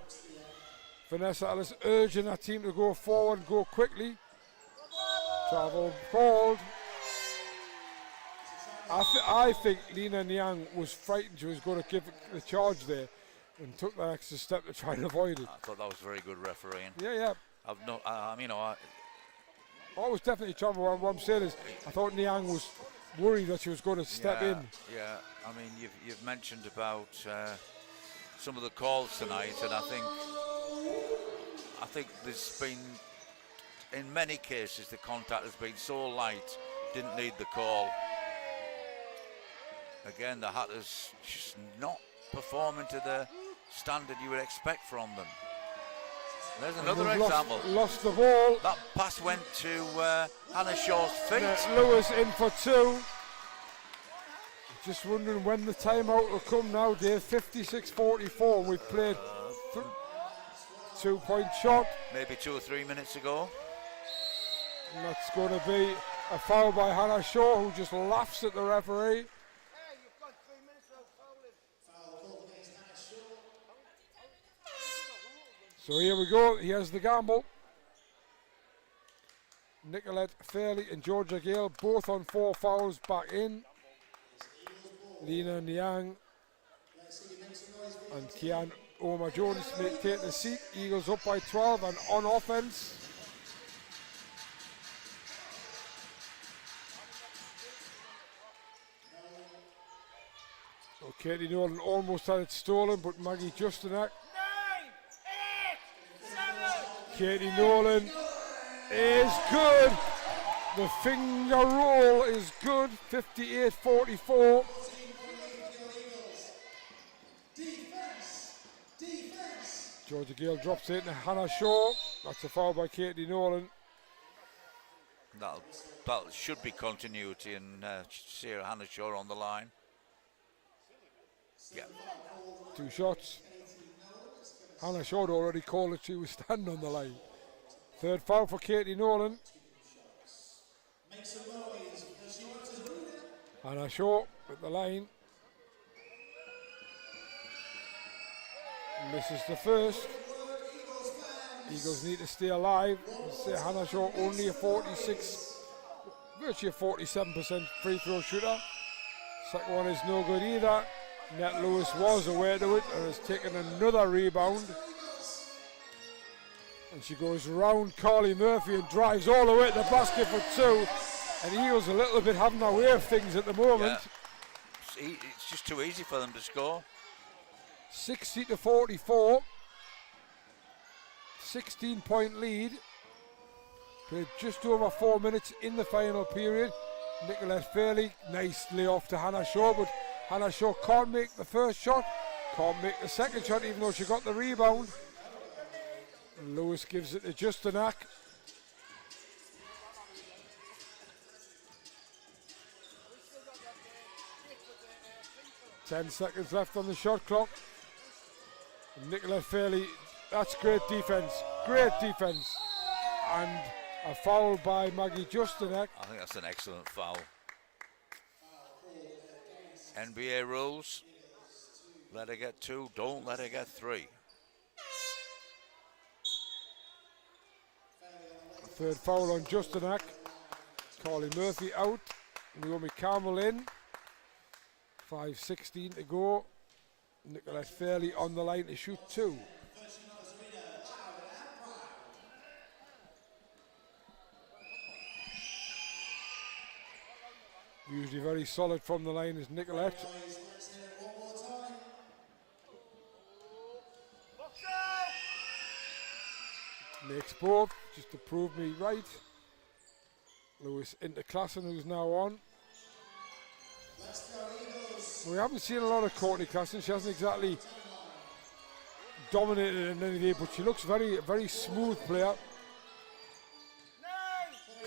Vanessa Ellis urging her team to go forward, go quickly. Travel called. I think Lena Niang was frightened she was going to give the charge there and took that extra step to try and avoid it. I thought that was very good refereeing. Yeah. I was definitely travel. What I'm saying is, I thought Niang was worried that she was going to step in. Yeah, I mean, you've mentioned about some of the calls tonight, and I think there's been, in many cases, the contact has been so light, didn't need the call. Again, the Hatters just not performing to the standard you would expect from them. There's another example. Lost the ball. That pass went to Hannah Shaw's feet. Lewis in for 2. Just wondering when the timeout will come now, Dave. 56-44, and we've played 2-point shot. Maybe 2 or 3 minutes ago. And that's going to be a foul by Hannah Shaw, who just laughs at the referee. So here we go, he has the gamble. Nicolette Fairley and Georgia Gale both on 4 fouls back in. Lena Niang and Kian Omar Jones may take the seat. Eagles up by 12 and on offense. So Katie Nolan almost had it stolen, but Maggie Justinak. Katie Nolan is good. The finger roll is good. 58-44. Georgia Gale drops it to Hannah Shaw. That's a foul by Katie Nolan. That should be continuity, and Sarah Hannah Shaw on the line. Yeah. 2 shots. Hannah Shaw had already called that she was standing on the line. 3rd foul for Katie Nolan. Hannah Shaw at the line. And this is the first. Eagles need to stay alive. Hannah Shaw only a 46, virtually a 47% free throw shooter. Second one is no good either. Nat Lewis was aware to it and has taken another rebound. And she goes round Carly Murphy and drives all the way to the basket for 2. And Eagles a little bit having their way of things at the moment. Yeah. It's just too easy for them to score. 60-44. 16-point lead. Played just over 4 minutes in the final period. Nicolette Fairley, nice layoff to Hannah Shaw, but Hannah Shaw can't make the first shot, can't make the second shot even though she got the rebound. Lewis gives it to Justinak. Ten seconds left on the shot clock. And Nicolette Fairley, that's great defense, and a foul by Maggie Justinak. I think that's an excellent foul. NBA rules, let her get 2, don't let her get 3. 3rd foul on Justinak. Carly Murphy out, Naomi Carmel in. 5:16 to go. Nicolette Fairley on the line to shoot 2. Usually very solid from the line is Nicolette. Makes both, just to prove me right. Lewis into Klassen, who's now on. We haven't seen a lot of Courtney Klassen. She hasn't exactly dominated in any day, but she looks very smooth player.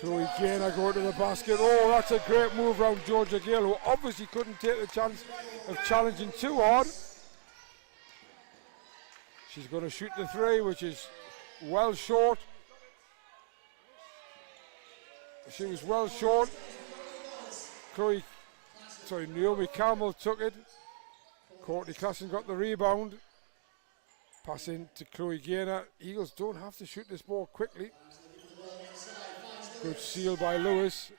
Chloe Gaynor going to the basket. Oh, that's a great move around Georgia Gale, who obviously couldn't take the chance of challenging too hard. She's going to shoot the 3, which is well short. She was well short. Naomi Campbell took it. Courtney Klassen got the rebound. Pass in to Chloe Gaynor. Eagles don't have to shoot this ball quickly. Good seal by Lewis.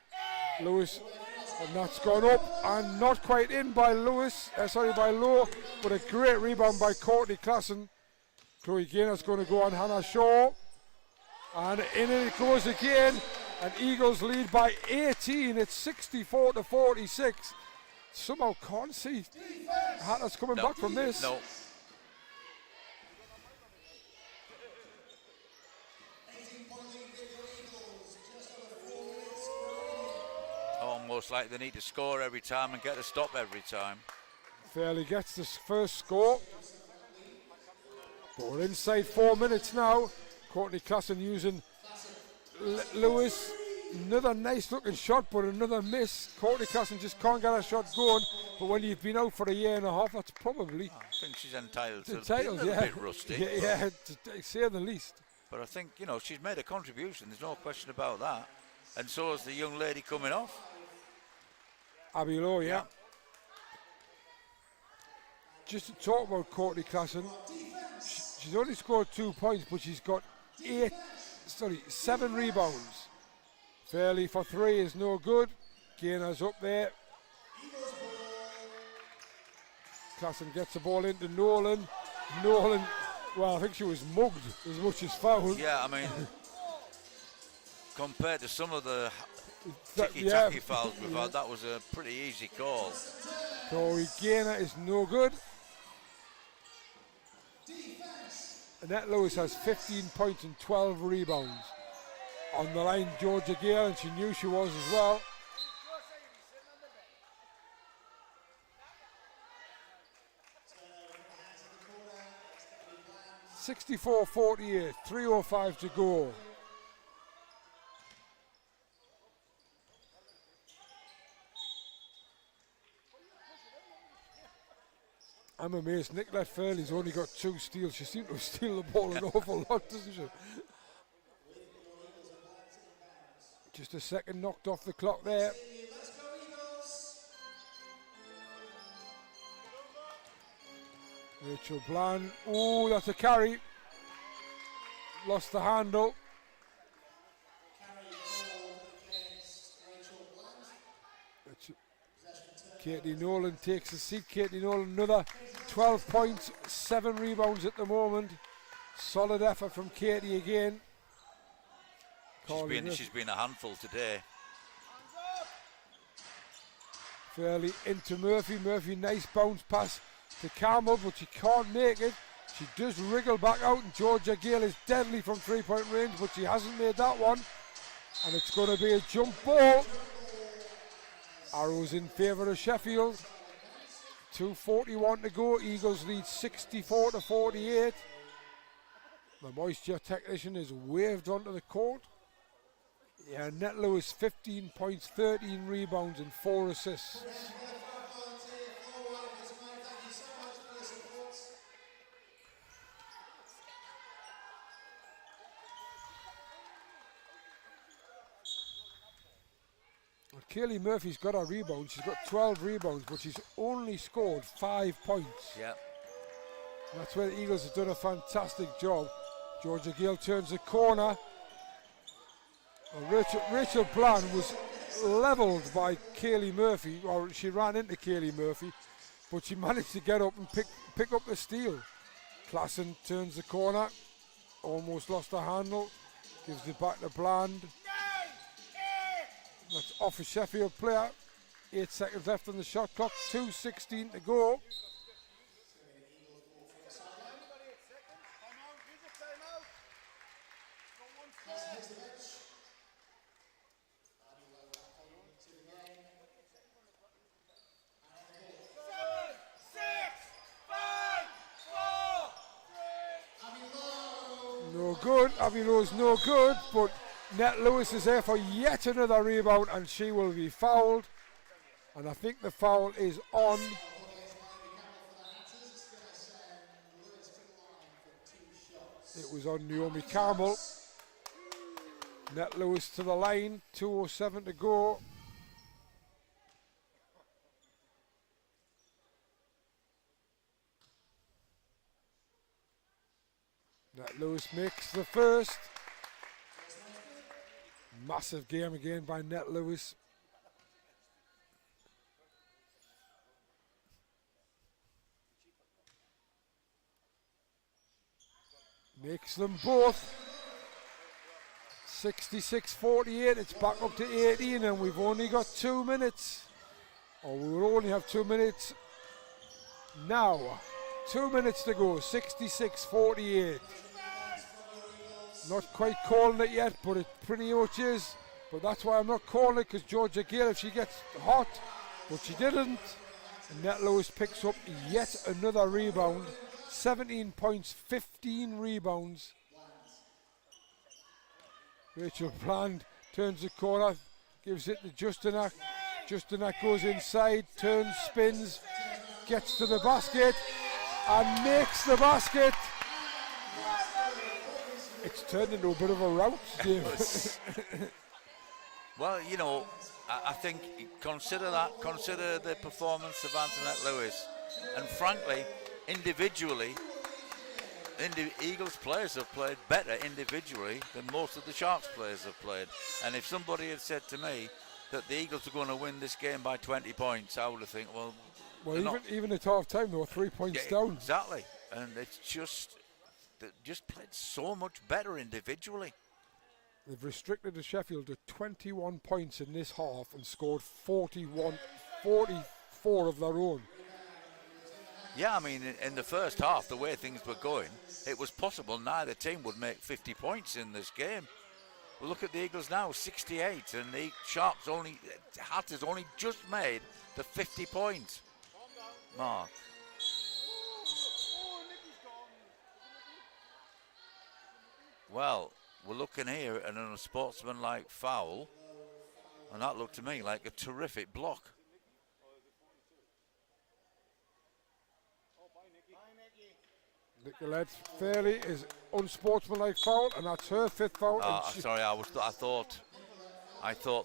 And that's gone up and not quite in by by Lowe, but a great rebound by Courtney Klassen. Chloe Gaynor's going to go on Hannah Shaw. And in it goes again. And Eagles lead by 18. It's 64-46. Somehow can't see Hannah's coming back from this. No. Almost like they need to score every time and get a stop every time. Fairley gets the first score. But we're inside 4 minutes now. Courtney Klassen using Lewis. Another nice looking shot, but another miss. Courtney Klassen just can't get a shot going. But when you've been out for a year and a half, that's probably I think she's entitled to entitled, a bit rusty. Yeah, to say the least. But I think, you know, she's made a contribution. There's no question about that. And so has the young lady coming off. Abby Lowe, yeah. Yeah. Just to talk about Courtney Klassen, she's only scored 2 points, but she's got 7 rebounds. Fairley for 3 is no good. Gainer's up there. Klassen gets the ball into Nolan. Nolan, well, I think she was mugged as much as fouled. Yeah, I mean, compared to some of the ticky-tacky fouls we've had, that was a pretty easy call. Corey Gaynor is no good. Annette Lewis has 15 points and 12 rebounds. On the line, Georgia Gale, and she knew she was as well. (64-48), 3:05 to go. I'm amazed Nicolette Fairley's only got 2 steals. She seemed to steal the ball an awful lot, doesn't she? Just a second knocked off the clock there. Rachel Bland. Oh, that's a carry. Lost the handle. Katie Nolan takes a seat. Katie Nolan, another 12 points, 7 rebounds at the moment. Solid effort from Katie again. She's been a handful today. Fairly into Murphy. Murphy, nice bounce pass to Campbell, but she can't make it. She does wriggle back out, and Georgia Gale is deadly from 3-point range, but she hasn't made that one. And it's going to be a jump ball. Arrows in favour of Sheffield. 2:41 to go. Eagles lead 64-48. The moisture technician is waved onto the court. Yeah, Annette Lewis, 15 points, 13 rebounds and 4 assists. Kaylee Murphy's got her rebounds. She's got 12 rebounds, but she's only scored 5 points. Yeah. That's where the Eagles have done a fantastic job. Georgia Gale turns the corner. Rachel Bland was levelled by Kaylee Murphy, or she ran into Kaylee Murphy, but she managed to get up and pick up the steal. Klassen turns the corner, almost lost her handle, gives it back to Bland. That's off a Sheffield player. 8 seconds left on the shot clock, 2:16 to go. No good. Abby Lowe's no good, but Annette Lewis is there for yet another rebound, and she will be fouled. And I think the foul is on. It was on Naomi Campbell. Annette Lewis to the line, 2:07 to go. Annette Lewis makes the first. Massive game again by Annette Lewis. Makes them both. 66-48, it's back up to 18, and we've only got 2 minutes. Or we will only have 2 minutes now. 2 minutes to go, 66-48. Not quite calling it yet, but it pretty much is. But that's why I'm not calling it, because Georgia Gale, if she gets hot, but she didn't. Annette Lewis picks up yet another rebound. 17 points, 15 rebounds. Rachel Bland turns the corner, gives it to Justina. Justinet goes inside, turns, spins, gets to the basket, and makes the basket. It's turned into a bit of a rout, Dave. Well, you know, I think consider the performance of Antoinette Lewis, and frankly, individually, Eagles players have played better individually than most of the Sharks players have played. And if somebody had said to me that the Eagles are going to win this game by 20 points, I would have think, well, even at half time, they were 3 points down. Exactly, and it's just played so much better individually. They've restricted to Sheffield to 21 points in this half and scored 44 of their own. Yeah, I mean, in the first half, the way things were going, it was possible neither team would make 50 points in this game. Well, look at the Eagles now, 68, and the Sharks has only just made the 50-point mark. Well, we're looking here at an unsportsmanlike foul, and that looked to me like a terrific block. Nicolette Fairley is unsportsmanlike foul, and that's her fifth foul. Sorry, I thought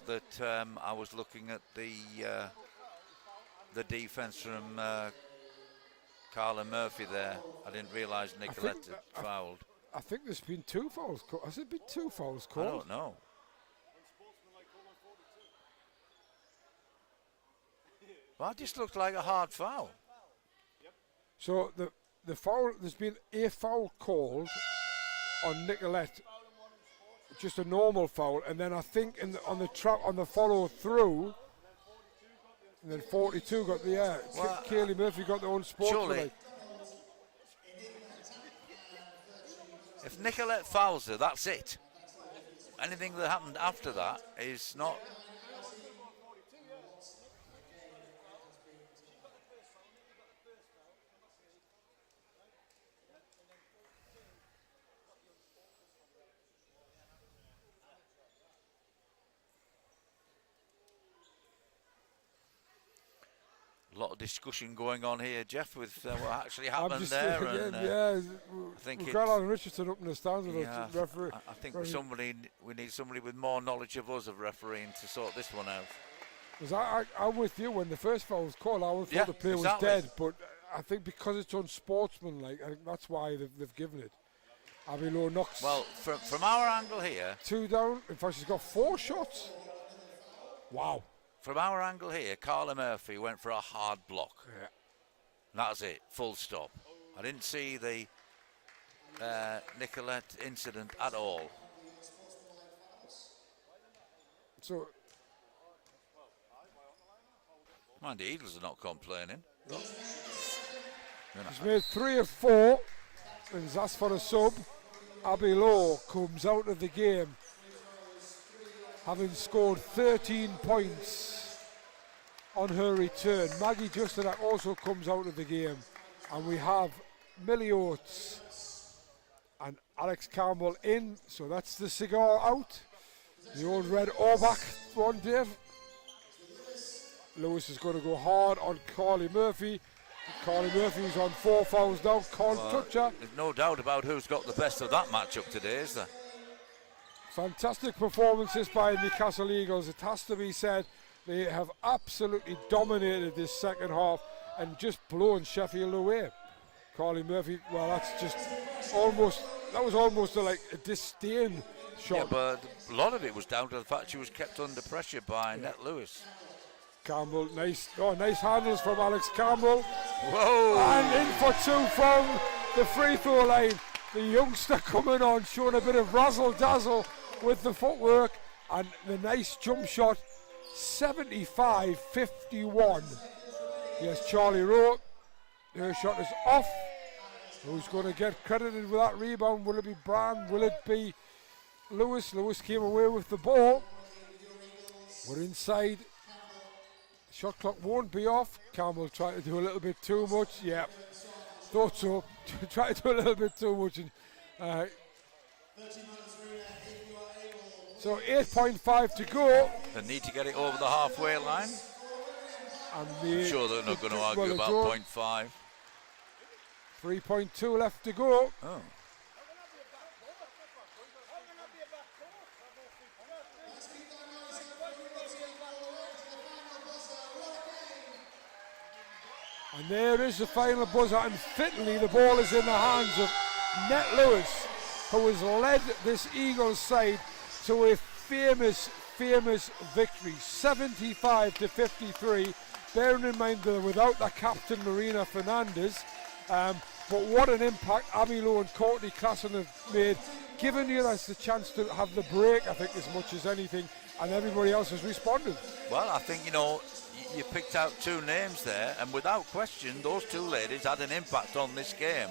that I was looking at the defense from Carla Murphy there. I didn't realise Nicolette had fouled. I think there's been 2 fouls called. Has it been 2 fouls called? I don't know. Well, it just looked like a hard foul. So the foul, there's been a foul called on Nicolette, just a normal foul, and then I think on the follow through, and then 42 got the Kaylee Murphy got their own sportsmanlike. If Nicolette fouls her, that's it. Anything that happened after that is not. A lot of discussion going on here, Jeff, with what actually happened there. I think we've got Alan Richardson up in the stands with us, referee. I think we need somebody with more knowledge of us of refereeing to sort this one out. Because I'm with you, when the first foul was called, I thought the player was dead, but I think because it's unsportsmanlike, I think that's why they've given it. Abby Lowe knocks. Well, from our angle here, 2 down. In fact, she's got 4 shots. Wow. From our angle here, Carla Murphy went for a hard block. Yeah. That was it, full stop. I didn't see the Nicolette incident at all. So, mind the Eagles are not complaining. She's made 3 of 4 and has asked for a sub. Abby Lowe comes out of the game having scored 13 points on her return. Maggie Justinak also comes out of the game, and we have Millie Oates and Alex Campbell in, so that's the cigar out. The old red Orbach one, Dave. Lewis is going to go hard on Carly Murphy. Carly Murphy is on 4 fouls down. Can't touch her. There's no doubt about who's got the best of that matchup today, is there? Fantastic performances by Newcastle Eagles. It has to be said, they have absolutely dominated this second half and just blown Sheffield away. Carly Murphy, well, that's just almost a disdain shot. Yeah, but a lot of it was down to the fact she was kept under pressure by Net Lewis. Campbell, nice handles from Alex Campbell. Whoa! And in for 2 from the free throw line. The youngster coming on, showing a bit of razzle-dazzle with the footwork, and the nice jump shot, 75-51. Yes, Charlie Rowe, her shot is off. Who's going to get credited with that rebound? Will it be Brand? Will it be Lewis? Lewis came away with the ball. We're inside. Shot clock won't be off. Campbell trying to do a little bit too much. Yeah, thought so. Try to do a little bit too much. So 8.5 to go. They need to get it over the halfway line. And I'm sure they're not going to argue about 0.5. 3.2 left to go. Oh. And there is the final buzzer, and fittingly the ball is in the hands of Ned Lewis, who has led this Eagles side to a famous victory, 75-53. Bearing in mind that without the captain Marina Fernandez, but what an impact Abby Lowe and Courtney Klassen have made, giving you guys the chance to have the break, I think, as much as anything, and everybody else has responded. Well, I think, you know, you picked out two names there, and without question, those two ladies had an impact on this game.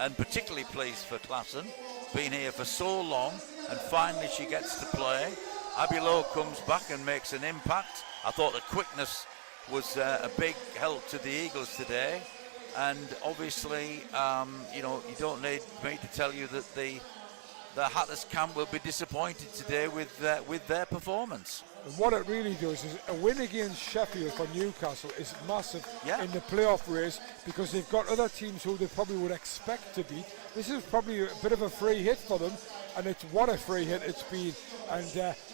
And particularly pleased for Klassen, been here for so long, and finally she gets to play. Abby Lowe comes back and makes an impact. I thought the quickness was a big help to the Eagles today. And obviously, you know, you don't need me to tell you that the Hatters camp will be disappointed today with their performance. And what it really does is a win against Sheffield for Newcastle is massive in the playoff race, because they've got other teams who they probably would expect to beat. This is probably a bit of a free hit for them, and it's what a free hit it's been. And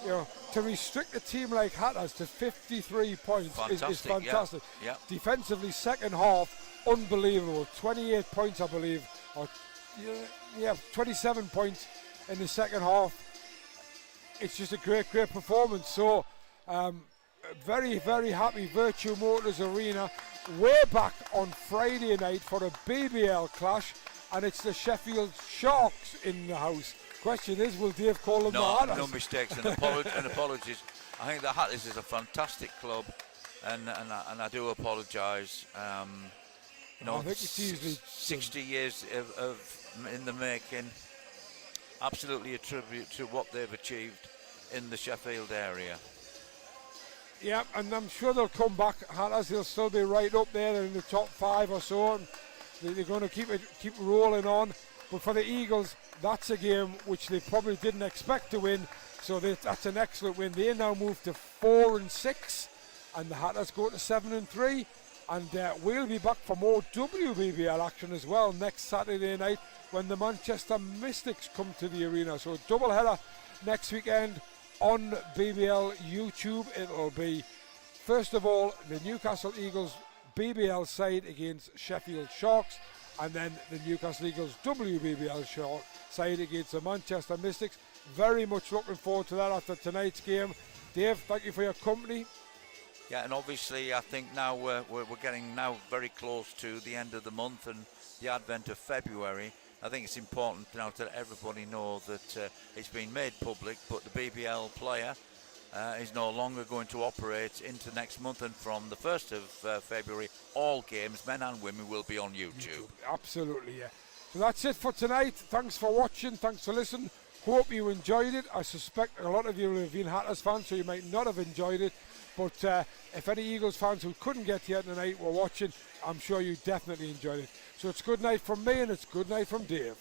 you know, to restrict a team like Hatters to 53 points is fantastic. Yeah. Defensively, second half, unbelievable. 28 points, I believe, or 27 points in the second half. It's just a great performance. So very happy Vertu Motors Arena. Way back on Friday night for a BBL clash, and it's the Sheffield Sharks in the house. Question is, will Dave call them the Hatters? No mistakes and apologies. I think the Hatters is a fantastic club, and I do apologise. You know, I think it's easily 60 years of in the making. Absolutely a tribute to what they've achieved in the Sheffield area. Yeah, and I'm sure they'll come back. Hatters, they'll still be right up there in the top 5 or so. And they're going to keep rolling on. But for the Eagles, that's a game which they probably didn't expect to win. So that's an excellent win. They now move to 4-6, and the Hatters go to 7-3. And we'll be back for more WBBL action as well next Saturday night, when the Manchester Mystics come to the arena. So double header next weekend on BBL YouTube. It'll be, first of all, the Newcastle Eagles BBL side against Sheffield Sharks, and then the Newcastle Eagles WBBL side against the Manchester Mystics. Very much looking forward to that after tonight's game. Dave, thank you for your company. Yeah, and obviously I think now we're getting now very close to the end of the month and the advent of February. I think it's important now to let everybody know that it's been made public, but the BBL player is no longer going to operate into next month, and from the 1st of February, all games, men and women, will be on YouTube. Absolutely, yeah. So that's it for tonight. Thanks for watching. Thanks for listening. Hope you enjoyed it. I suspect a lot of you have been Hatters fans, so you might not have enjoyed it. But if any Eagles fans who couldn't get here tonight were watching, I'm sure you definitely enjoyed it. So it's good night from me, and it's good night from Dave.